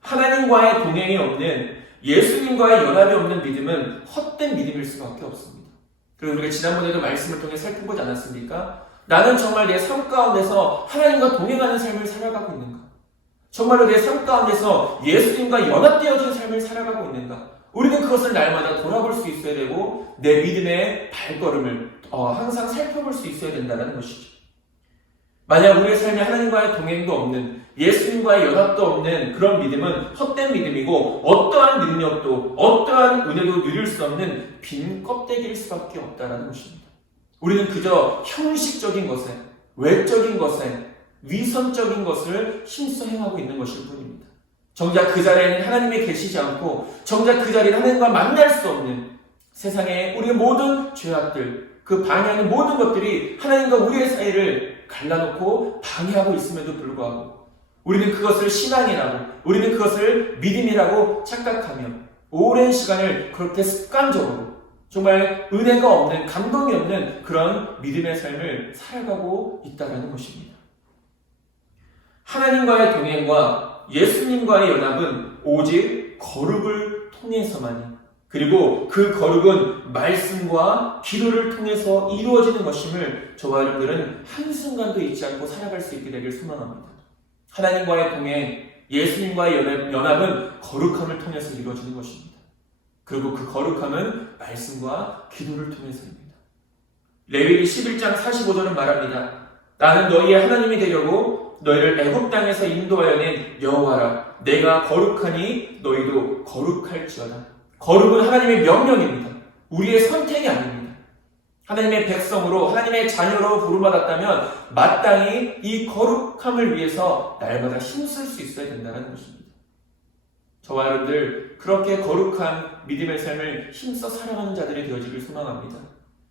하나님과의 동행이 없는, 예수님과의 연합이 없는 믿음은 헛된 믿음일 수밖에 없습니다. 그리고 우리가 지난번에도 말씀을 통해 살펴보지 않았습니까? 나는 정말 내 삶 가운데서 하나님과 동행하는 삶을 살아가고 있는가? 정말로 내 삶 가운데서 예수님과 연합되어진 삶을 살아가고 있는가? 우리는 그것을 날마다 돌아볼 수 있어야 되고 내 믿음의 발걸음을 항상 살펴볼 수 있어야 된다는 것이죠. 만약 우리의 삶에 하나님과의 동행도 없는, 예수님과의 연합도 없는 그런 믿음은 헛된 믿음이고 어떠한 능력도 어떠한 은혜도 누릴 수 없는 빈 껍데기일 수밖에 없다는 것입니다. 우리는 그저 형식적인 것에, 외적인 것에, 위선적인 것을 힘써 행하고 있는 것일 뿐입니다. 정작 그 자리에는 하나님이 계시지 않고 정작 그 자리에는 하나님과 만날 수 없는 세상의 우리의 모든 죄악들, 그 방해하는 모든 것들이 하나님과 우리의 사이를 갈라놓고 방해하고 있음에도 불구하고 우리는 그것을 신앙이라고, 우리는 그것을 믿음이라고 착각하며 오랜 시간을 그렇게 습관적으로 정말 은혜가 없는, 감동이 없는 그런 믿음의 삶을 살아가고 있다는 것입니다. 하나님과의 동행과 예수님과의 연합은 오직 거룩을 통해서만이, 그리고 그 거룩은 말씀과 기도를 통해서 이루어지는 것임을 저와 여러분들은 한순간도 잊지 않고 살아갈 수 있게 되길 소망합니다. 하나님과의 동행, 예수님과의 연합은 거룩함을 통해서 이루어지는 것입니다. 그리고 그 거룩함은 말씀과 기도를 통해서입니다. 레위기 11장 45절은 말합니다. 나는 너희의 하나님이 되려고 너희를 애굽 땅에서 인도하여 낸 여호와라. 내가 거룩하니 너희도 거룩할지어다. 거룩은 하나님의 명령입니다. 우리의 선택이 아닙니다. 하나님의 백성으로, 하나님의 자녀로 부름받았다면 마땅히 이 거룩함을 위해서 날마다 힘쓸 수 있어야 된다는 것입니다. 저와 여러분들 그렇게 거룩한 믿음의 삶을 힘써 살아가는 자들이 되어지길 소망합니다.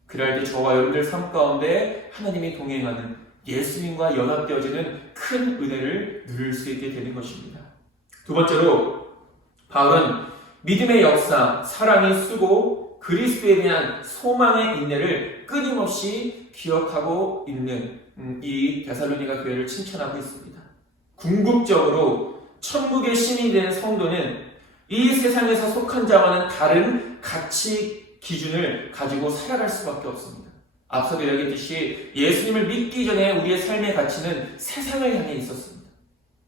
그럴 때 저와 여러분들 삶 가운데 하나님이 동행하는, 예수님과 연합되어지는 큰 은혜를 누릴 수 있게 되는 것입니다. 두 번째로 바울은 믿음의 역사, 사랑의 수고, 그리스도에 대한 소망의 인내를 끊임없이 기억하고 있는 이 데살로니가 교회를 칭찬하고 있습니다. 궁극적으로 천국의 시민이 된 성도는 이 세상에서 속한 자와는 다른 가치 기준을 가지고 살아갈 수밖에 없습니다. 앞서도 얘기했듯이 예수님을 믿기 전에 우리의 삶의 가치는 세상을 향해 있었습니다.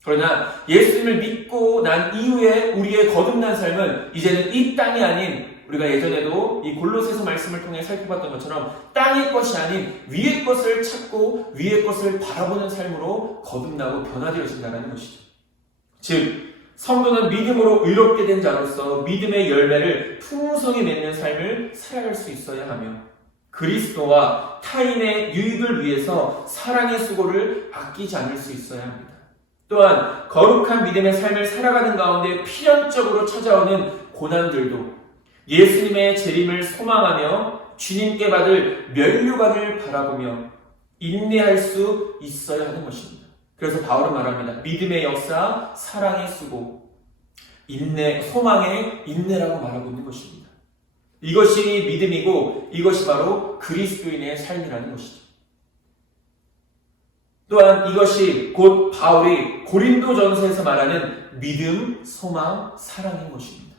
그러나 예수님을 믿고 난 이후에 우리의 거듭난 삶은 이제는 이 땅이 아닌, 우리가 예전에도 이 골로새서 말씀을 통해 살펴봤던 것처럼 땅의 것이 아닌 위의 것을 찾고 위의 것을 바라보는 삶으로 거듭나고 변화되어진다는 것이죠. 즉 성도는 믿음으로 의롭게 된 자로서 믿음의 열매를 풍성히 맺는 삶을 살아갈 수 있어야 하며 그리스도와 타인의 유익을 위해서 사랑의 수고를 아끼지 않을 수 있어야 합니다. 또한 거룩한 믿음의 삶을 살아가는 가운데 필연적으로 찾아오는 고난들도 예수님의 재림을 소망하며 주님께 받을 면류관을 바라보며 인내할 수 있어야 하는 것입니다. 그래서 바울은 말합니다. 믿음의 역사, 사랑의 수고, 인내, 소망의 인내라고 말하고 있는 것입니다. 이것이 믿음이고 이것이 바로 그리스도인의 삶이라는 것이죠. 또한 이것이 곧 바울이 고린도전서에서 말하는 믿음, 소망, 사랑인 것입니다.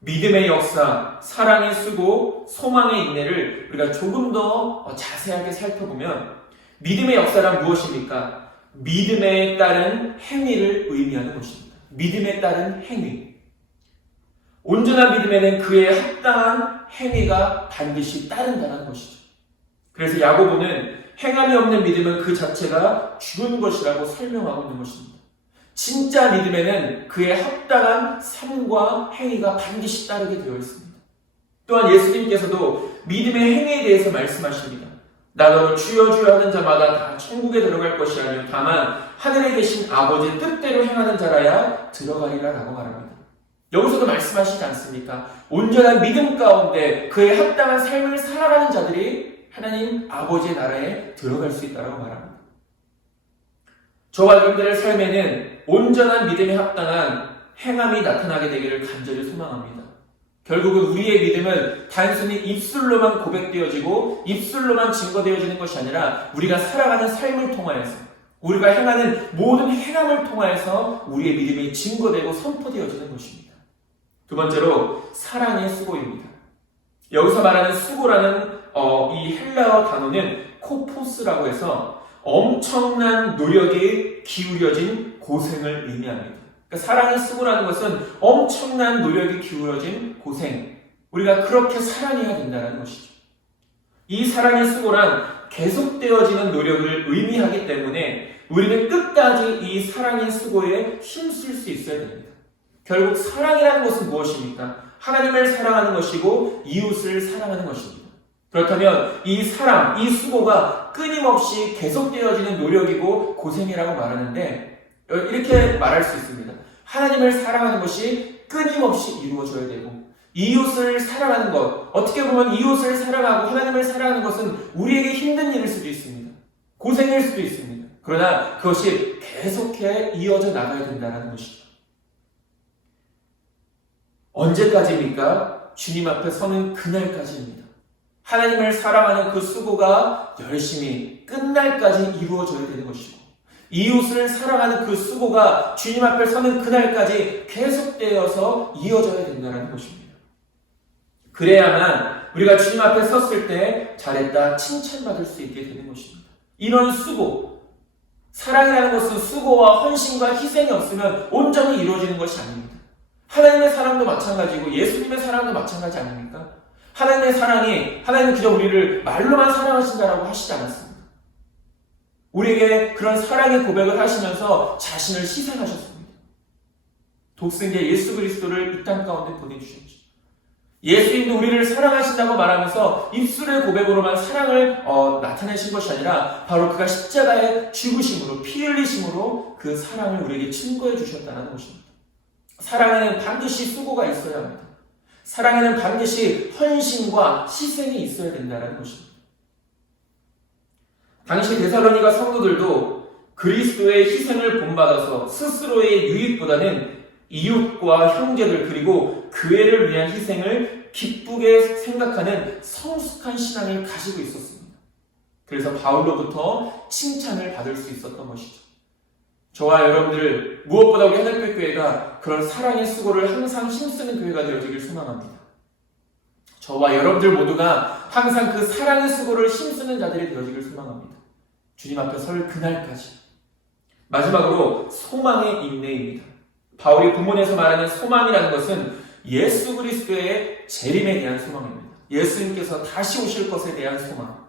믿음의 역사, 사랑의 수고, 소망의 인내를 우리가 조금 더 자세하게 살펴보면 믿음의 역사란 무엇입니까? 믿음에 따른 행위를 의미하는 것입니다. 믿음에 따른 행위. 온전한 믿음에는 그에 합당한 행위가 반드시 따른다는 것이죠. 그래서 야고보는 행함이 없는 믿음은 그 자체가 죽은 것이라고 설명하고 있는 것입니다. 진짜 믿음에는 그에 합당한 삶과 행위가 반드시 따르게 되어 있습니다. 또한 예수님께서도 믿음의 행위에 대해서 말씀하십니다. 나더러 주여 주여 하는 자마다 다 천국에 들어갈 것이 아니요 다만 하늘에 계신 아버지의 뜻대로 행하는 자라야 들어가리라 라고 말합니다. 여기서도 말씀하시지 않습니까? 온전한 믿음 가운데 그에 합당한 삶을 살아가는 자들이 하나님 아버지의 나라에 들어갈 수 있다고 말합니다. 저와 여러분들의 삶에는 온전한 믿음에 합당한 행함이 나타나게 되기를 간절히 소망합니다. 결국은 우리의 믿음은 단순히 입술로만 고백되어지고 입술로만 증거되어지는 것이 아니라 우리가 살아가는 삶을 통하여서 우리가 행하는 모든 행함을 통하여서 우리의 믿음이 증거되고 선포되어지는 것입니다. 두 번째로 사랑의 수고입니다. 여기서 말하는 수고라는 이 헬라어 단어는 코포스라고 해서 엄청난 노력이 기울여진 고생을 의미합니다. 그러니까 사랑의 수고라는 것은 엄청난 노력이 기울어진 고생. 우리가 그렇게 사랑해야 된다는 것이죠. 이 사랑의 수고란 계속되어지는 노력을 의미하기 때문에 우리는 끝까지 이 사랑의 수고에 힘쓸 수 있어야 됩니다. 결국 사랑이라는 것은 무엇입니까? 하나님을 사랑하는 것이고 이웃을 사랑하는 것입니다. 그렇다면 이 사랑, 이 수고가 끊임없이 계속되어지는 노력이고 고생이라고 말하는데 이렇게 말할 수 있습니다. 하나님을 사랑하는 것이 끊임없이 이루어져야 되고 이웃을 사랑하는 것, 어떻게 보면 이웃을 사랑하고 하나님을 사랑하는 것은 우리에게 힘든 일일 수도 있습니다. 고생일 수도 있습니다. 그러나 그것이 계속해 이어져 나가야 된다는 것이죠. 언제까지입니까? 주님 앞에 서는 그날까지입니다. 하나님을 사랑하는 그 수고가 열심히 끝날까지 이루어져야 되는 것이고 이웃을 사랑하는 그 수고가 주님 앞에 서는 그날까지 계속되어서 이어져야 된다는 것입니다. 그래야만 우리가 주님 앞에 섰을 때 잘했다 칭찬받을 수 있게 되는 것입니다. 이런 수고, 사랑이라는 것은 수고와 헌신과 희생이 없으면 온전히 이루어지는 것이 아닙니다. 하나님의 사랑도 마찬가지고 예수님의 사랑도 마찬가지 아닙니까? 하나님의 사랑이 하나님은 그저 우리를 말로만 사랑하신다라고 하시지 않았습니다. 우리에게 그런 사랑의 고백을 하시면서 자신을 희생하셨습니다. 독생자 예수 그리스도를 이 땅 가운데 보내주셨죠. 예수님도 우리를 사랑하신다고 말하면서 입술의 고백으로만 사랑을 나타내신 것이 아니라 바로 그가 십자가에 죽으심으로 피 흘리심으로 그 사랑을 우리에게 증거해 주셨다는 것입니다. 사랑에는 반드시 수고가 있어야 합니다. 사랑에는 반드시 헌신과 희생이 있어야 된다는 것입니다. 당시 데살로니가 성도들도 그리스도의 희생을 본받아서 스스로의 유익보다는 이웃과 형제들 그리고 교회를 위한 희생을 기쁘게 생각하는 성숙한 신앙을 가지고 있었습니다. 그래서 바울로부터 칭찬을 받을 수 있었던 것이죠. 저와 여러분들 무엇보다 우리 하늘교회가 그런 사랑의 수고를 항상 힘쓰는 교회가 되어지길 소망합니다. 저와 여러분들 모두가 항상 그 사랑의 수고를 힘쓰는 자들이 되어지길 소망합니다. 주님 앞에 설 그날까지. 마지막으로 소망의 인내입니다. 바울이 본문에서 말하는 소망이라는 것은 예수 그리스도의 재림에 대한 소망입니다. 예수님께서 다시 오실 것에 대한 소망.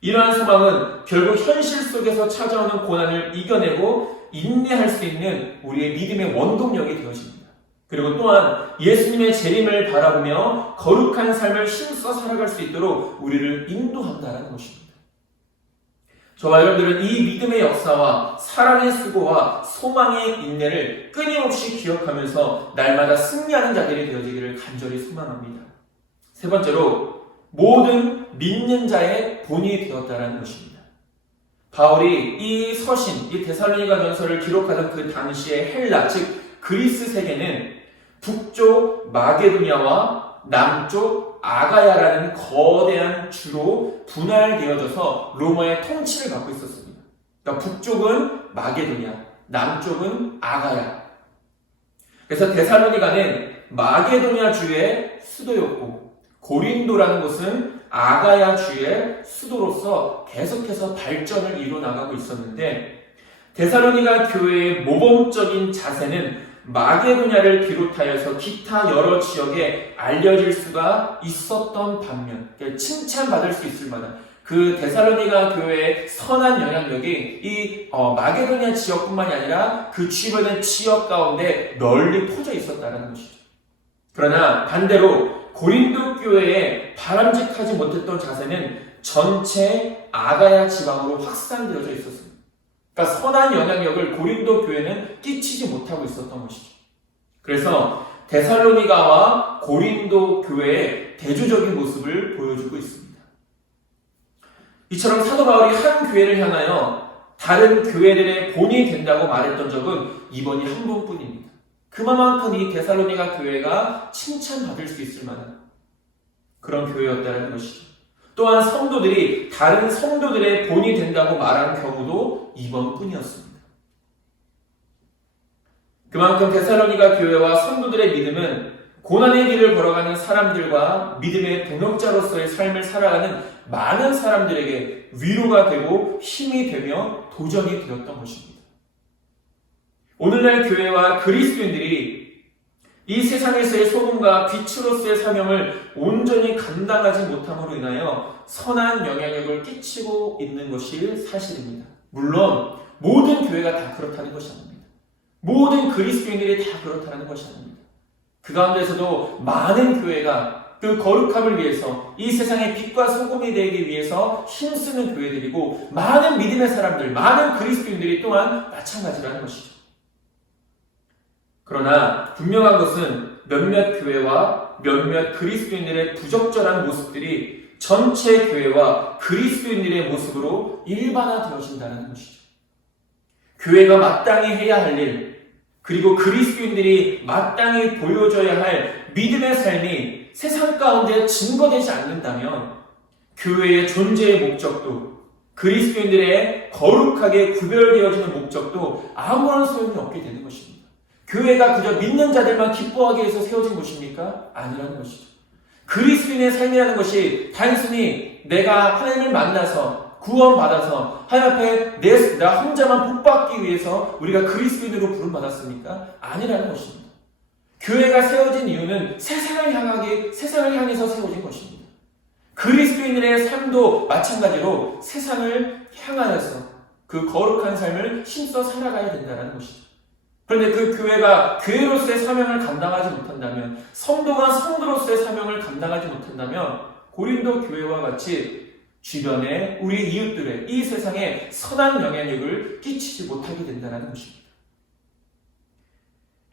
이러한 소망은 결국 현실 속에서 찾아오는 고난을 이겨내고 인내할 수 있는 우리의 믿음의 원동력이 되어집니다. 그리고 또한 예수님의 재림을 바라보며 거룩한 삶을 힘써 살아갈 수 있도록 우리를 인도한다는 것입니다. 저와 여러분들은 이 믿음의 역사와 사랑의 수고와 소망의 인내를 끊임없이 기억하면서 날마다 승리하는 자들이 되어지기를 간절히 소망합니다. 세 번째로, 모든 믿는 자의 본이 되었다는 것입니다. 바울이 이 서신, 이 데살로니가 전서를 기록하던 그 당시의 헬라, 즉 그리스 세계는 북쪽 마게도냐와 남쪽 아가야라는 거대한 주로 분할되어져서 로마의 통치를 받고 있었습니다. 그러니까 북쪽은 마게도냐, 남쪽은 아가야. 그래서 데살로니가는 마게도냐 주의 수도였고 고린도라는 곳은 아가야 주의 수도로서 계속해서 발전을 이뤄나가고 있었는데, 데살로니가 교회의 모범적인 자세는 마게도냐를 비롯하여서 기타 여러 지역에 알려질 수가 있었던 반면, 칭찬받을 수 있을 만한 그 데살로니가 교회의 선한 영향력이 이 마게도냐 지역뿐만이 아니라 그 주변의 지역 가운데 널리 퍼져 있었다는 것이죠. 그러나 반대로 고린도 교회에 바람직하지 못했던 자세는 전체 아가야 지방으로 확산되어져 있었습니다. 그러니까 선한 영향력을 고린도 교회는 끼치지 못하고 있었던 것이죠. 그래서 데살로니가와 고린도 교회의 대조적인 모습을 보여주고 있습니다. 이처럼 사도 바울이 한 교회를 향하여 다른 교회들의 본이 된다고 말했던 적은 이번이 한 번뿐입니다. 그만큼 이 데살로니가 교회가 칭찬받을 수 있을 만한 그런 교회였다는 것이죠. 또한 성도들이 다른 성도들의 본이 된다고 말한 경우도 이번뿐이었습니다. 그만큼 데살로니가 교회와 성도들의 믿음은 고난의 길을 걸어가는 사람들과 믿음의 동역자로서의 삶을 살아가는 많은 사람들에게 위로가 되고 힘이 되며 도전이 되었던 것입니다. 오늘날 교회와 그리스도인들이 이 세상에서의 소금과 빛으로서의 사명을 온전히 감당하지 못함으로 인하여 선한 영향력을 끼치고 있는 것이 사실입니다. 물론 모든 교회가 다 그렇다는 것이 아닙니다. 모든 그리스도인들이 다 그렇다는 것이 아닙니다. 그 가운데서도 많은 교회가 그 거룩함을 위해서 이 세상의 빛과 소금이 되기 위해서 힘쓰는 교회들이고, 많은 믿음의 사람들, 많은 그리스도인들이 또한 마찬가지라는 것이죠. 그러나 분명한 것은 몇몇 교회와 몇몇 그리스도인들의 부적절한 모습들이 전체 교회와 그리스도인들의 모습으로 일반화되어진다는 것이죠. 교회가 마땅히 해야 할 일, 그리고 그리스도인들이 마땅히 보여줘야 할 믿음의 삶이 세상 가운데 증거되지 않는다면 교회의 존재의 목적도, 그리스도인들의 거룩하게 구별되어지는 목적도 아무런 소용이 없게 되는 것입니다. 교회가 그저 믿는 자들만 기뻐하기 위해서 세워진 곳입니까? 아니라는 것이죠. 그리스도인의 삶이라는 것이 단순히 내가 하나님을 만나서 구원받아서 하나님 앞에 나 혼자만 복받기 위해서 우리가 그리스도인으로 부름받았습니까? 아니라는 것입니다. 교회가 세워진 이유는 세상을 향해서 세워진 것입니다. 그리스도인들의 삶도 마찬가지로 세상을 향하여서 그 거룩한 삶을 힘써 살아가야 된다는 것이죠. 그런데 그 교회가 교회로서의 사명을 감당하지 못한다면, 성도가 성도로서의 사명을 감당하지 못한다면 고린도 교회와 같이 주변에 우리 이웃들의 이 세상에 선한 영향력을 끼치지 못하게 된다는 것입니다.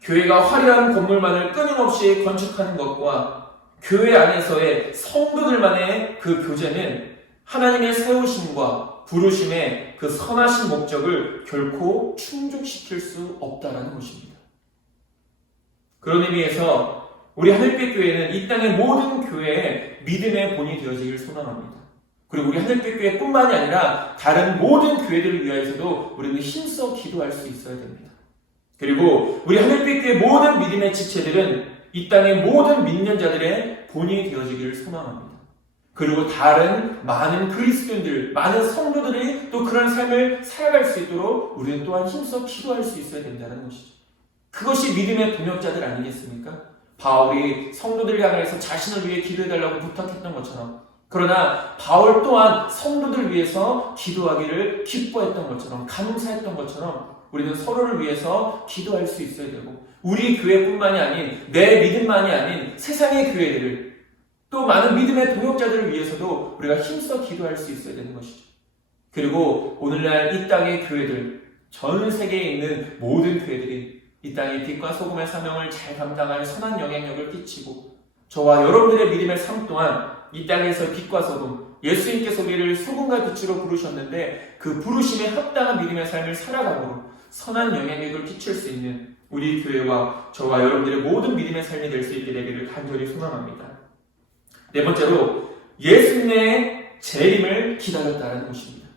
교회가 화려한 건물만을 끊임없이 건축하는 것과 교회 안에서의 성도들만의 그 교제는 하나님의 세우심과 부르심의 그 선하신 목적을 결코 충족시킬 수 없다는 것입니다. 그런 의미에서 우리 하늘빛 교회는 이 땅의 모든 교회의 믿음의 본이 되어지길 소망합니다. 그리고 우리 하늘빛 교회뿐만이 아니라 다른 모든 교회들을 위하여서도 우리는 힘써 기도할 수 있어야 됩니다. 그리고 우리 하늘빛 교회 모든 믿음의 지체들은 이 땅의 모든 믿는 자들의 본이 되어지기를 소망합니다. 그리고 다른 많은 그리스도인들, 많은 성도들이 또 그런 삶을 살아갈 수 있도록 우리는 또한 힘써 기도할 수 있어야 된다는 것이죠. 그것이 믿음의 동역자들 아니겠습니까? 바울이 성도들을 향해서 자신을 위해 기도해달라고 부탁했던 것처럼, 그러나 바울 또한 성도들을 위해서 기도하기를 기뻐했던 것처럼, 감사했던 것처럼 우리는 서로를 위해서 기도할 수 있어야 되고, 우리 교회뿐만이 아닌, 내 믿음만이 아닌 세상의 교회들을, 또 많은 믿음의 동역자들을 위해서도 우리가 힘써 기도할 수 있어야 되는 것이죠. 그리고 오늘날 이 땅의 교회들, 전 세계에 있는 모든 교회들이 이 땅의 빛과 소금의 사명을 잘 감당할 선한 영향력을 끼치고 저와 여러분들의 믿음의 삶 동안 이 땅에서 빛과 소금, 예수님께서 우리를 소금과 빛으로 부르셨는데 그 부르심에 합당한 믿음의 삶을 살아감으로 선한 영향력을 끼칠 수 있는 우리 교회와 저와 여러분들의 모든 믿음의 삶이 될 수 있게 되기를 간절히 소망합니다. 네 번째로 예수님의 재림을 기다렸다는 것입니다.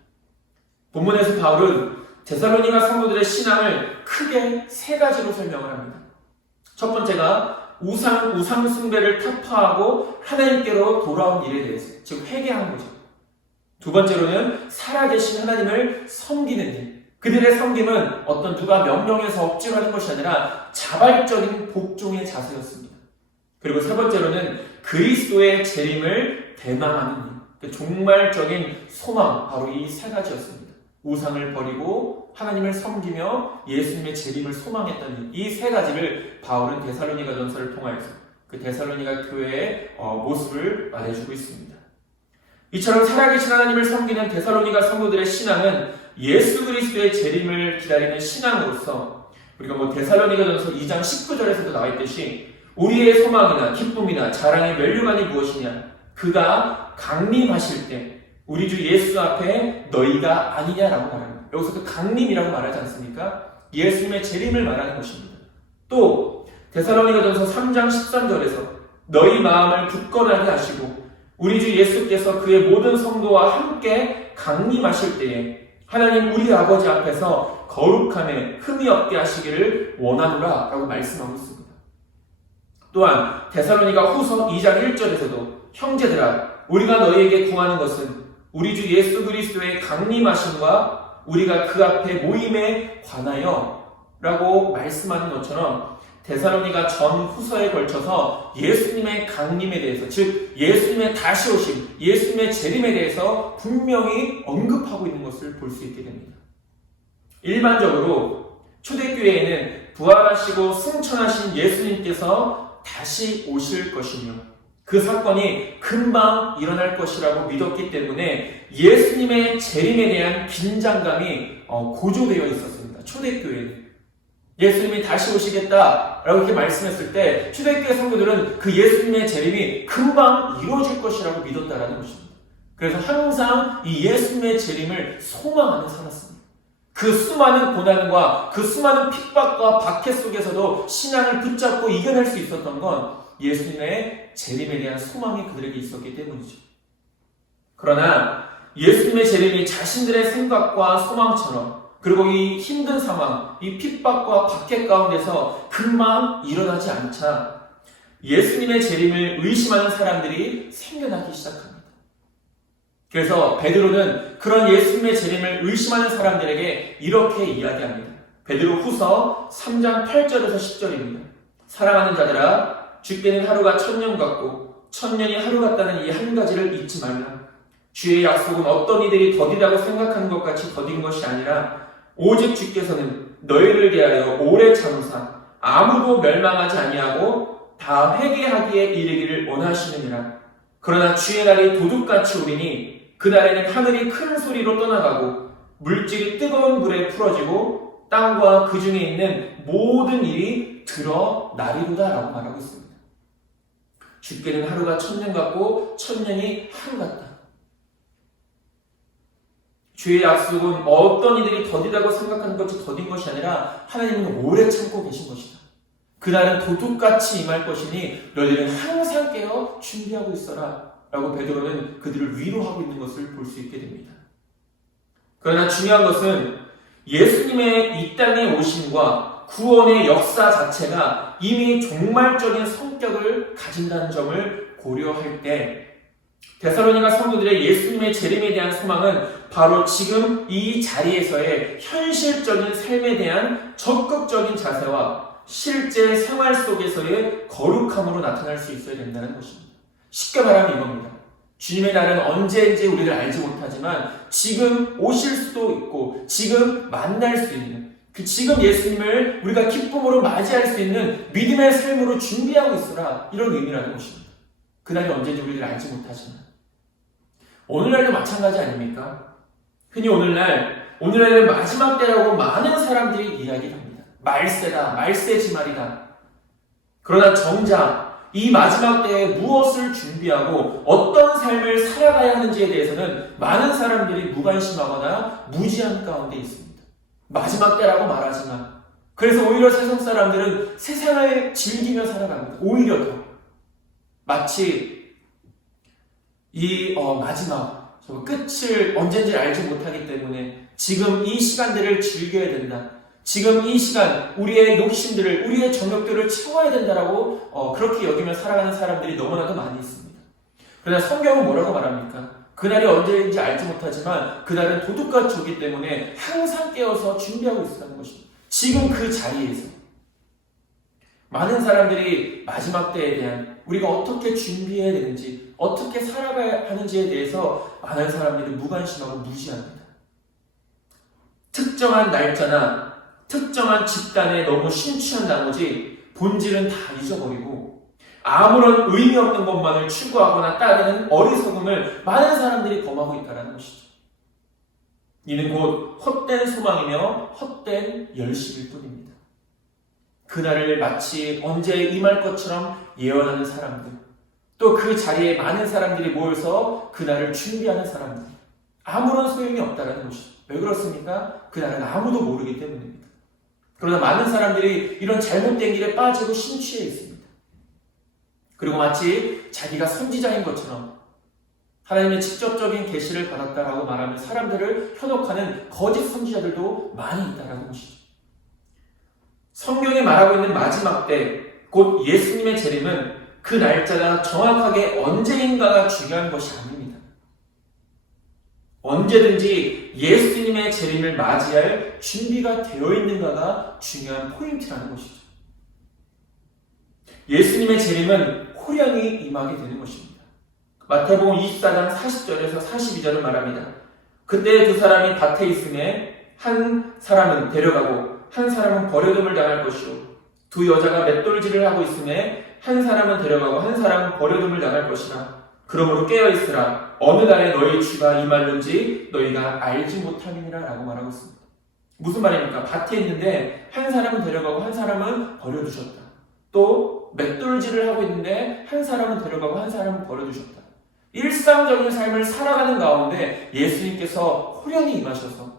본문에서 바울은 데살로니가 성도들의 신앙을 크게 세 가지로 설명을 합니다. 첫 번째가 우상 숭배를 타파하고 하나님께로 돌아온 일에 대해서, 즉 회개한 거죠. 두 번째로는 살아계신 하나님을 섬기는 일. 그들의 섬김은 어떤 누가 명령해서 억지로 하는 것이 아니라 자발적인 복종의 자세였습니다. 그리고 세 번째로는 그리스도의 재림을 대망하는 일. 종말적인 소망, 바로 이 세 가지였습니다. 우상을 버리고 하나님을 섬기며 예수님의 재림을 소망했던 이 세 가지를 바울은 데살로니가 전서를 통하여서 그 데살로니가 교회의 모습을 말해주고 있습니다. 이처럼 살아계신 하나님을 섬기는 데살로니가 성도들의 신앙은 예수 그리스도의 재림을 기다리는 신앙으로서 우리가 데살로니가 전서 2장 19절에서도 나와 있듯이 우리의 소망이나 기쁨이나 자랑의 면류관이 무엇이냐? 그가 강림하실 때 우리 주 예수 앞에 너희가 아니냐라고 말합니다. 여기서 그 강림이라고 말하지 않습니까? 예수님의 재림을 말하는 것입니다. 또 데살로니가전서 3장 13절에서 너희 마음을 굳건하게 하시고 우리 주 예수께서 그의 모든 성도와 함께 강림하실 때에 하나님 우리 아버지 앞에서 거룩함에 흠이 없게 하시기를 원하노라 라고 말씀하고 있습니다. 또한 데살로니가 후서 2장 1절에서도 형제들아 우리가 너희에게 구하는 것은 우리 주 예수 그리스도의 강림하심과 우리가 그 앞에 모임에 관하여 라고 말씀하는 것처럼 데살로니가 전 후서에 걸쳐서 예수님의 강림에 대해서, 즉 예수님의 다시 오심, 예수님의 재림에 대해서 분명히 언급하고 있는 것을 볼 수 있게 됩니다. 일반적으로 초대교회에는 부활하시고 승천하신 예수님께서 다시 오실 것이며 그 사건이 금방 일어날 것이라고 믿었기 때문에 예수님의 재림에 대한 긴장감이 고조되어 있었습니다. 초대교회는. 예수님이 다시 오시겠다라고 이렇게 말씀했을 때 초대교회 성도들은 그 예수님의 재림이 금방 이루어질 것이라고 믿었다라는 것입니다. 그래서 항상 이 예수님의 재림을 소망하며 살았습니다. 그 수많은 고난과 그 수많은 핍박과 박해 속에서도 신앙을 붙잡고 이겨낼 수 있었던 건 예수님의 재림에 대한 소망이 그들에게 있었기 때문이죠. 그러나 예수님의 재림이 자신들의 생각과 소망처럼 그리고 이 힘든 상황, 이 핍박과 박해 가운데서 금방 일어나지 않자 예수님의 재림을 의심하는 사람들이 생겨나기 시작합니다. 그래서 베드로는 그런 예수님의 재림을 의심하는 사람들에게 이렇게 이야기합니다. 베드로 후서 3장 8절에서 10절입니다. 사랑하는 자들아 주께는 하루가 1000년 같고 1000년이 하루 같다는 이 한 가지를 잊지 말라. 주의 약속은 어떤 이들이 더디다고 생각하는 것 같이 더딘 것이 아니라 오직 주께서는 너희를 대하여 오래 참으사 아무도 멸망하지 아니하고 다 회개하기에 이르기를 원하시느니라. 그러나 주의 날이 도둑같이 오리니 그날에는 하늘이 큰 소리로 떠나가고 물질이 뜨거운 불에 풀어지고 땅과 그 중에 있는 모든 일이 드러나리로다 라고 말하고 있습니다. 주께는 하루가 1000년 같고 1000년이 하루 같다. 주의 약속은 어떤 이들이 더디다고 생각하는 것이 더딘 것이 아니라 하나님은 오래 참고 계신 것이다. 그날은 도둑같이 임할 것이니 너희들은 항상 깨어 준비하고 있어라 라고 베드로는 그들을 위로하고 있는 것을 볼 수 있게 됩니다. 그러나 중요한 것은 예수님의 이 땅에 오심과 구원의 역사 자체가 이미 종말적인 성격을 가진다는 점을 고려할 때 데살로니가 성도들의 예수님의 재림에 대한 소망은 바로 지금 이 자리에서의 현실적인 삶에 대한 적극적인 자세와 실제 생활 속에서의 거룩함으로 나타날 수 있어야 된다는 것입니다. 쉽게 말하면 이겁니다. 주님의 날은 언제인지 우리를 알지 못하지만 지금 오실 수도 있고 지금 만날 수 있는 그 지금 예수님을 우리가 기쁨으로 맞이할 수 있는 믿음의 삶으로 준비하고 있으라 이런 의미라는 것입니다. 그날이 언제인지 우리를 알지 못하지만 오늘날도 마찬가지 아닙니까? 흔히 오늘날은 마지막 때라고 많은 사람들이 이야기를 합니다. 말세다, 말세지말이다. 그러나 정작 이 마지막 때에 무엇을 준비하고 어떤 삶을 살아가야 하는지에 대해서는 많은 사람들이 무관심하거나 무지한 가운데 있습니다. 마지막 때라고 말하지만 그래서 오히려 세상 사람들은 세상을 즐기며 살아갑니다. 오히려 더 마치 이 마지막 끝을 언젠지 알지 못하기 때문에 지금 이 시간들을 즐겨야 된다. 지금 이 시간 우리의 욕심들을 우리의 정욕들을 채워야 된다라고 그렇게 여기며 살아가는 사람들이 너무나도 많이 있습니다. 그러나 성경은 뭐라고 말합니까? 그날이 언제인지 알지 못하지만 그날은 도둑같이 오기 때문에 항상 깨어서 준비하고 있으라는 것입니다. 지금 그 자리에서 많은 사람들이 마지막 때에 대한 우리가 어떻게 준비해야 되는지 어떻게 살아가야 하는지에 대해서 많은 사람들이 무관심하고 무시합니다. 특정한 날짜나 특정한 집단에 너무 심취한 나머지 본질은 다 잊어버리고 아무런 의미 없는 것만을 추구하거나 따르는 어리석음을 많은 사람들이 범하고 있다는 것이죠. 이는 곧 헛된 소망이며 헛된 열심일 뿐입니다. 그날을 마치 언제 임할 것처럼 예언하는 사람들, 또 그 자리에 많은 사람들이 모여서 그날을 준비하는 사람들, 아무런 소용이 없다는 것이죠. 왜 그렇습니까? 그날은 아무도 모르기 때문입니다. 그러나 많은 사람들이 이런 잘못된 길에 빠지고 심취해 있습니다. 그리고 마치 자기가 선지자인 것처럼 하나님의 직접적인 계시를 받았다라고 말하는 사람들을 현혹하는 거짓 선지자들도 많이 있다는 것이죠. 성경이 말하고 있는 마지막 때, 곧 예수님의 재림은 그 날짜가 정확하게 언제인가가 중요한 것이 아닙니다. 언제든지 예수님의 재림을 맞이할 준비가 되어 있는가가 중요한 포인트라는 것이죠. 예수님의 재림은 호련히 임하게 되는 것입니다. 마태복음 24장 40절에서 42절을 말합니다. 그때 두 사람이 밭에 있음에 한 사람은 데려가고 한 사람은 버려둠을 당할 것이요 두 여자가 맷돌질을 하고 있음에 한 사람은 데려가고 한 사람은 버려둠을 당할 것이라. 그러므로 깨어있으라. 어느 날에 너희 주가 임할는지 너희가 알지 못함이니라 라고 말하고 있습니다. 무슨 말입니까? 밭에 있는데 한 사람은 데려가고 한 사람은 버려두셨다. 또 맷돌질을 하고 있는데 한 사람은 데려가고 한 사람은 버려두셨다. 일상적인 삶을 살아가는 가운데 예수님께서 호련히 임하셔서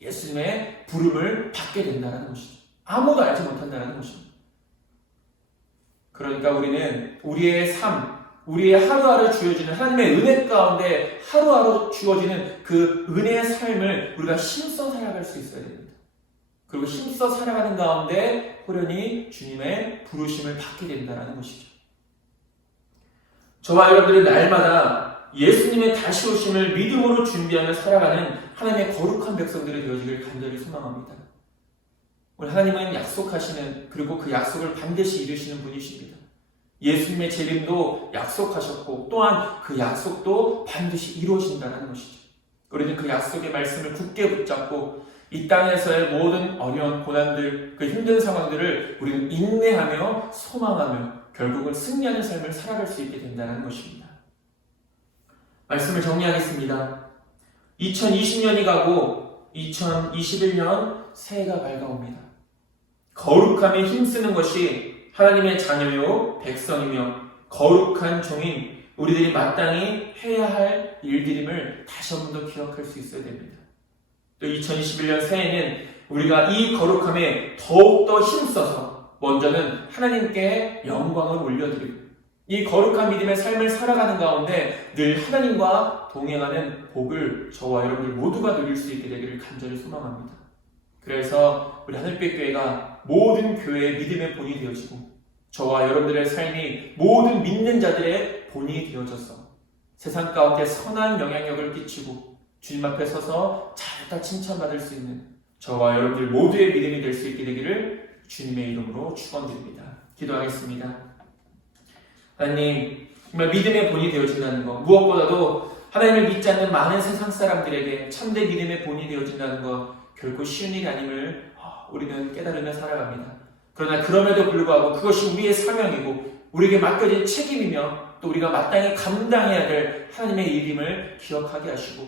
예수님의 부름을 받게 된다는 것이죠. 아무도 알지 못한다는 것입니다. 그러니까 우리는 우리의 삶, 우리의 하루하루 주어지는 하나님의 은혜 가운데 하루하루 주어지는 그 은혜의 삶을 우리가 힘써 살아갈 수 있어야 됩니다. 그리고 힘써 살아가는 가운데 호련히 주님의 부르심을 받게 된다는 것이죠. 저와 여러분들은 날마다 예수님의 다시 오심을 믿음으로 준비하며 살아가는 하나님의 거룩한 백성들이 되어지길 간절히 소망합니다. 우리 하나님은 약속하시는 그리고 그 약속을 반드시 이루시는 분이십니다. 예수님의 재림도 약속하셨고 또한 그 약속도 반드시 이루어진다는 것이죠. 우리는 그 약속의 말씀을 굳게 붙잡고 이 땅에서의 모든 어려운 고난들, 그 힘든 상황들을 우리는 인내하며 소망하며 결국은 승리하는 삶을 살아갈 수 있게 된다는 것입니다. 말씀을 정리하겠습니다. 2020년이 가고 2021년 새해가 밝아옵니다. 거룩함에 힘쓰는 것이 하나님의 자녀요 백성이며 거룩한 종인 우리들이 마땅히 해야 할 일들임을 다시 한 번 더 기억할 수 있어야 됩니다. 또 2021년 새해는 우리가 이 거룩함에 더욱더 힘써서 먼저는 하나님께 영광을 올려드리고 이 거룩한 믿음의 삶을 살아가는 가운데 늘 하나님과 동행하는 복을 저와 여러분들 모두가 누릴 수 있게 되기를 간절히 소망합니다. 그래서 우리 하늘빛 교회가 모든 교회의 믿음의 본이 되어지고 저와 여러분들의 삶이 모든 믿는 자들의 본이 되어져서 세상 가운데 선한 영향력을 끼치고 주님 앞에 서서 잘다 칭찬받을 수 있는 저와 여러분들 모두의 믿음이 될 수 있게 되기를 주님의 이름으로 축원드립니다. 기도하겠습니다. 하나님, 정말 믿음의 본이 되어진다는 것, 무엇보다도 하나님을 믿지 않는 많은 세상 사람들에게 참된 믿음의 본이 되어진다는 것 결코 쉬운 일이 아님을 우리는 깨달으며 살아갑니다. 그러나 그럼에도 불구하고 그것이 우리의 사명이고 우리에게 맡겨진 책임이며 또 우리가 마땅히 감당해야 될 하나님의 일임을 기억하게 하시고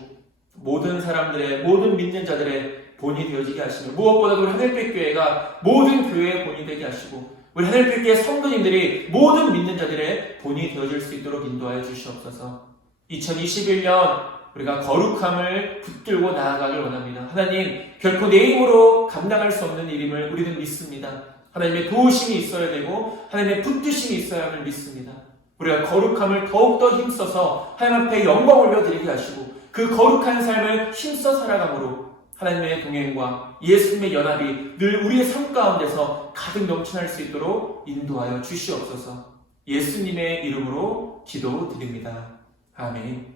모든 사람들의, 모든 믿는 자들의 본이 되어지게 하시며, 무엇보다도 우리 하늘빛 교회가 모든 교회의 본이 되게 하시고, 우리 하늘빛 교회 성도님들이 모든 믿는 자들의 본이 되어질 수 있도록 인도하여 주시옵소서. 2021년 우리가 거룩함을 붙들고 나아가길 원합니다. 하나님, 결코 내 힘으로 감당할 수 없는 일임을 우리는 믿습니다. 하나님의 도우심이 있어야 되고 하나님의 붙드심이 있어야 함을 믿습니다. 우리가 거룩함을 더욱더 힘써서 하나님 앞에 영광 올려드리게 하시고, 그 거룩한 삶을 힘써 살아감으로 하나님의 동행과 예수님의 연합이 늘 우리의 삶 가운데서 가득 넘쳐날 수 있도록 인도하여 주시옵소서. 예수님의 이름으로 기도드립니다. 아멘.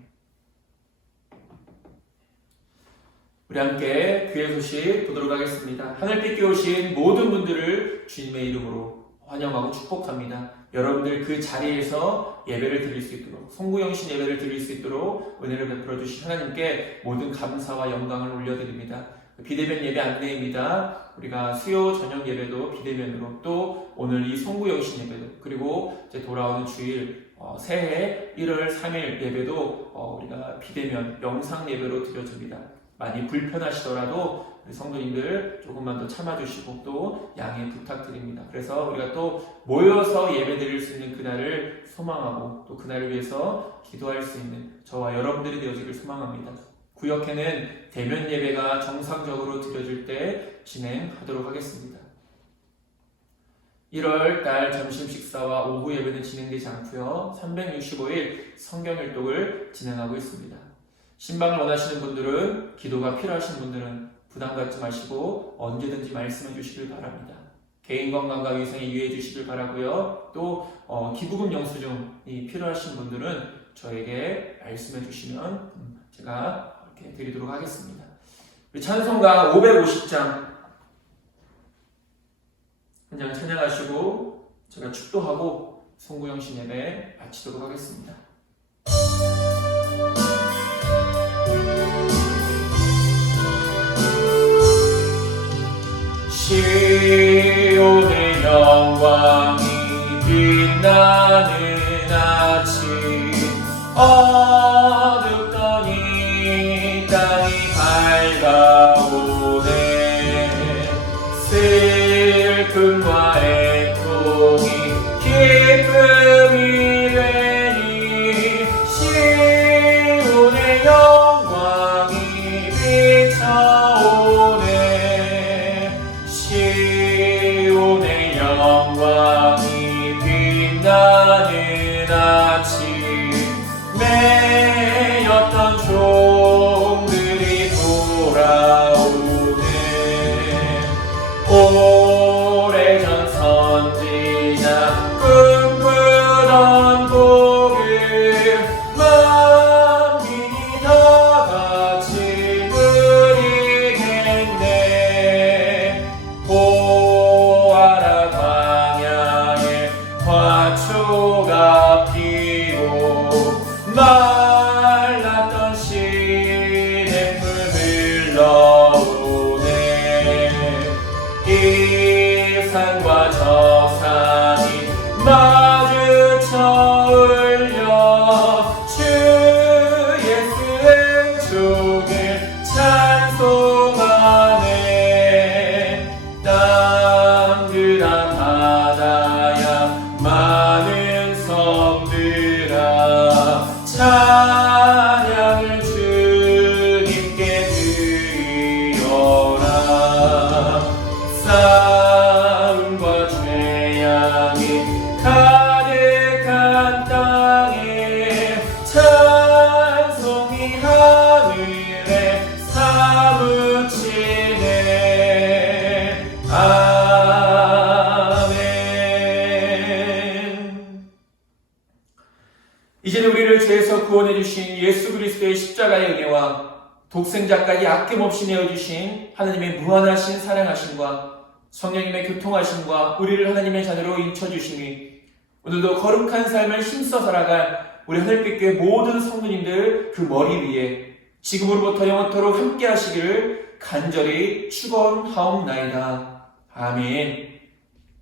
우리 함께 귀의 소식 보도록 하겠습니다. 하늘빛 교회 오신 모든 분들을 주님의 이름으로 환영하고 축복합니다. 여러분들 그 자리에서 예배를 드릴 수 있도록, 송구영신 예배를 드릴 수 있도록 은혜를 베풀어 주신 하나님께 모든 감사와 영광을 올려드립니다. 비대면 예배 안내입니다. 우리가 수요 저녁 예배도 비대면으로, 또 오늘 이 송구영신 예배도, 그리고 이제 돌아오는 주일 새해 1월 3일 예배도 우리가 비대면 영상 예배로 드려줍니다. 많이 불편하시더라도 우리 성도님들 조금만 더 참아주시고 또 양해 부탁드립니다. 그래서 우리가 또 모여서 예배드릴 수 있는 그날을 소망하고, 또 그날을 위해서 기도할 수 있는 저와 여러분들이 되어지길 소망합니다. 구역회는 대면 예배가 정상적으로 드려질 때 진행하도록 하겠습니다. 1월 달 점심 식사와 오후 예배는 진행되지 않고요. 365일 성경일독을 진행하고 있습니다. 신방을 원하시는 분들은, 기도가 필요하신 분들은 부담 갖지 마시고 언제든지 말씀해 주시길 바랍니다. 개인 건강과 위생에 유의해 주시길 바라고요. 또 기부금 영수증이 필요하신 분들은 저에게 말씀해 주시면 제가 이렇게 드리도록 하겠습니다. 우리 찬송가 550장 한 장 찬양하시고 제가 축도하고 송구영신 예배 마치도록 하겠습니다. 시온의 영광이 빛나는 아침, 어둡던 이 땅이 밝아오네. 슬픔과 애통이 기쁨이 되니 시온의 영광이 비쳐오네. 시온의 영광이 빛나는 아침, 매였던 종들이 돌아오네. 오래전 선지자 꿈꾸던 복을 만민이 다 같이 누리겠네. 보아라 광야에 화초가 피고 말랐던 시냇물 흘러오네. 이 산과 저 산이 마주쳐 울려 주 예수의 종을 찬송하네. 땅들아 바다야 많은 섬들아 찬양을 주님께 드리어라. 싸움과 죄악이 가득한 땅에 찬송이 하늘에 사무치네. 아멘. 이제는 우리를 죄에서 구원해 주신 예수 그리스도의 십자가의 은혜와 독생자까지 아낌없이 내어주신 하나님의 무한하신 사랑하심과 성령님의 교통하심과 우리를 하나님의 자녀로 인쳐주심이 오늘도 거룩한 삶을 힘써 살아갈 우리 하늘빛 교회 모든 성도님들 그 머리 위에 지금으로부터 영원토록 함께 하시기를 간절히 축원하옵나이다. 아멘.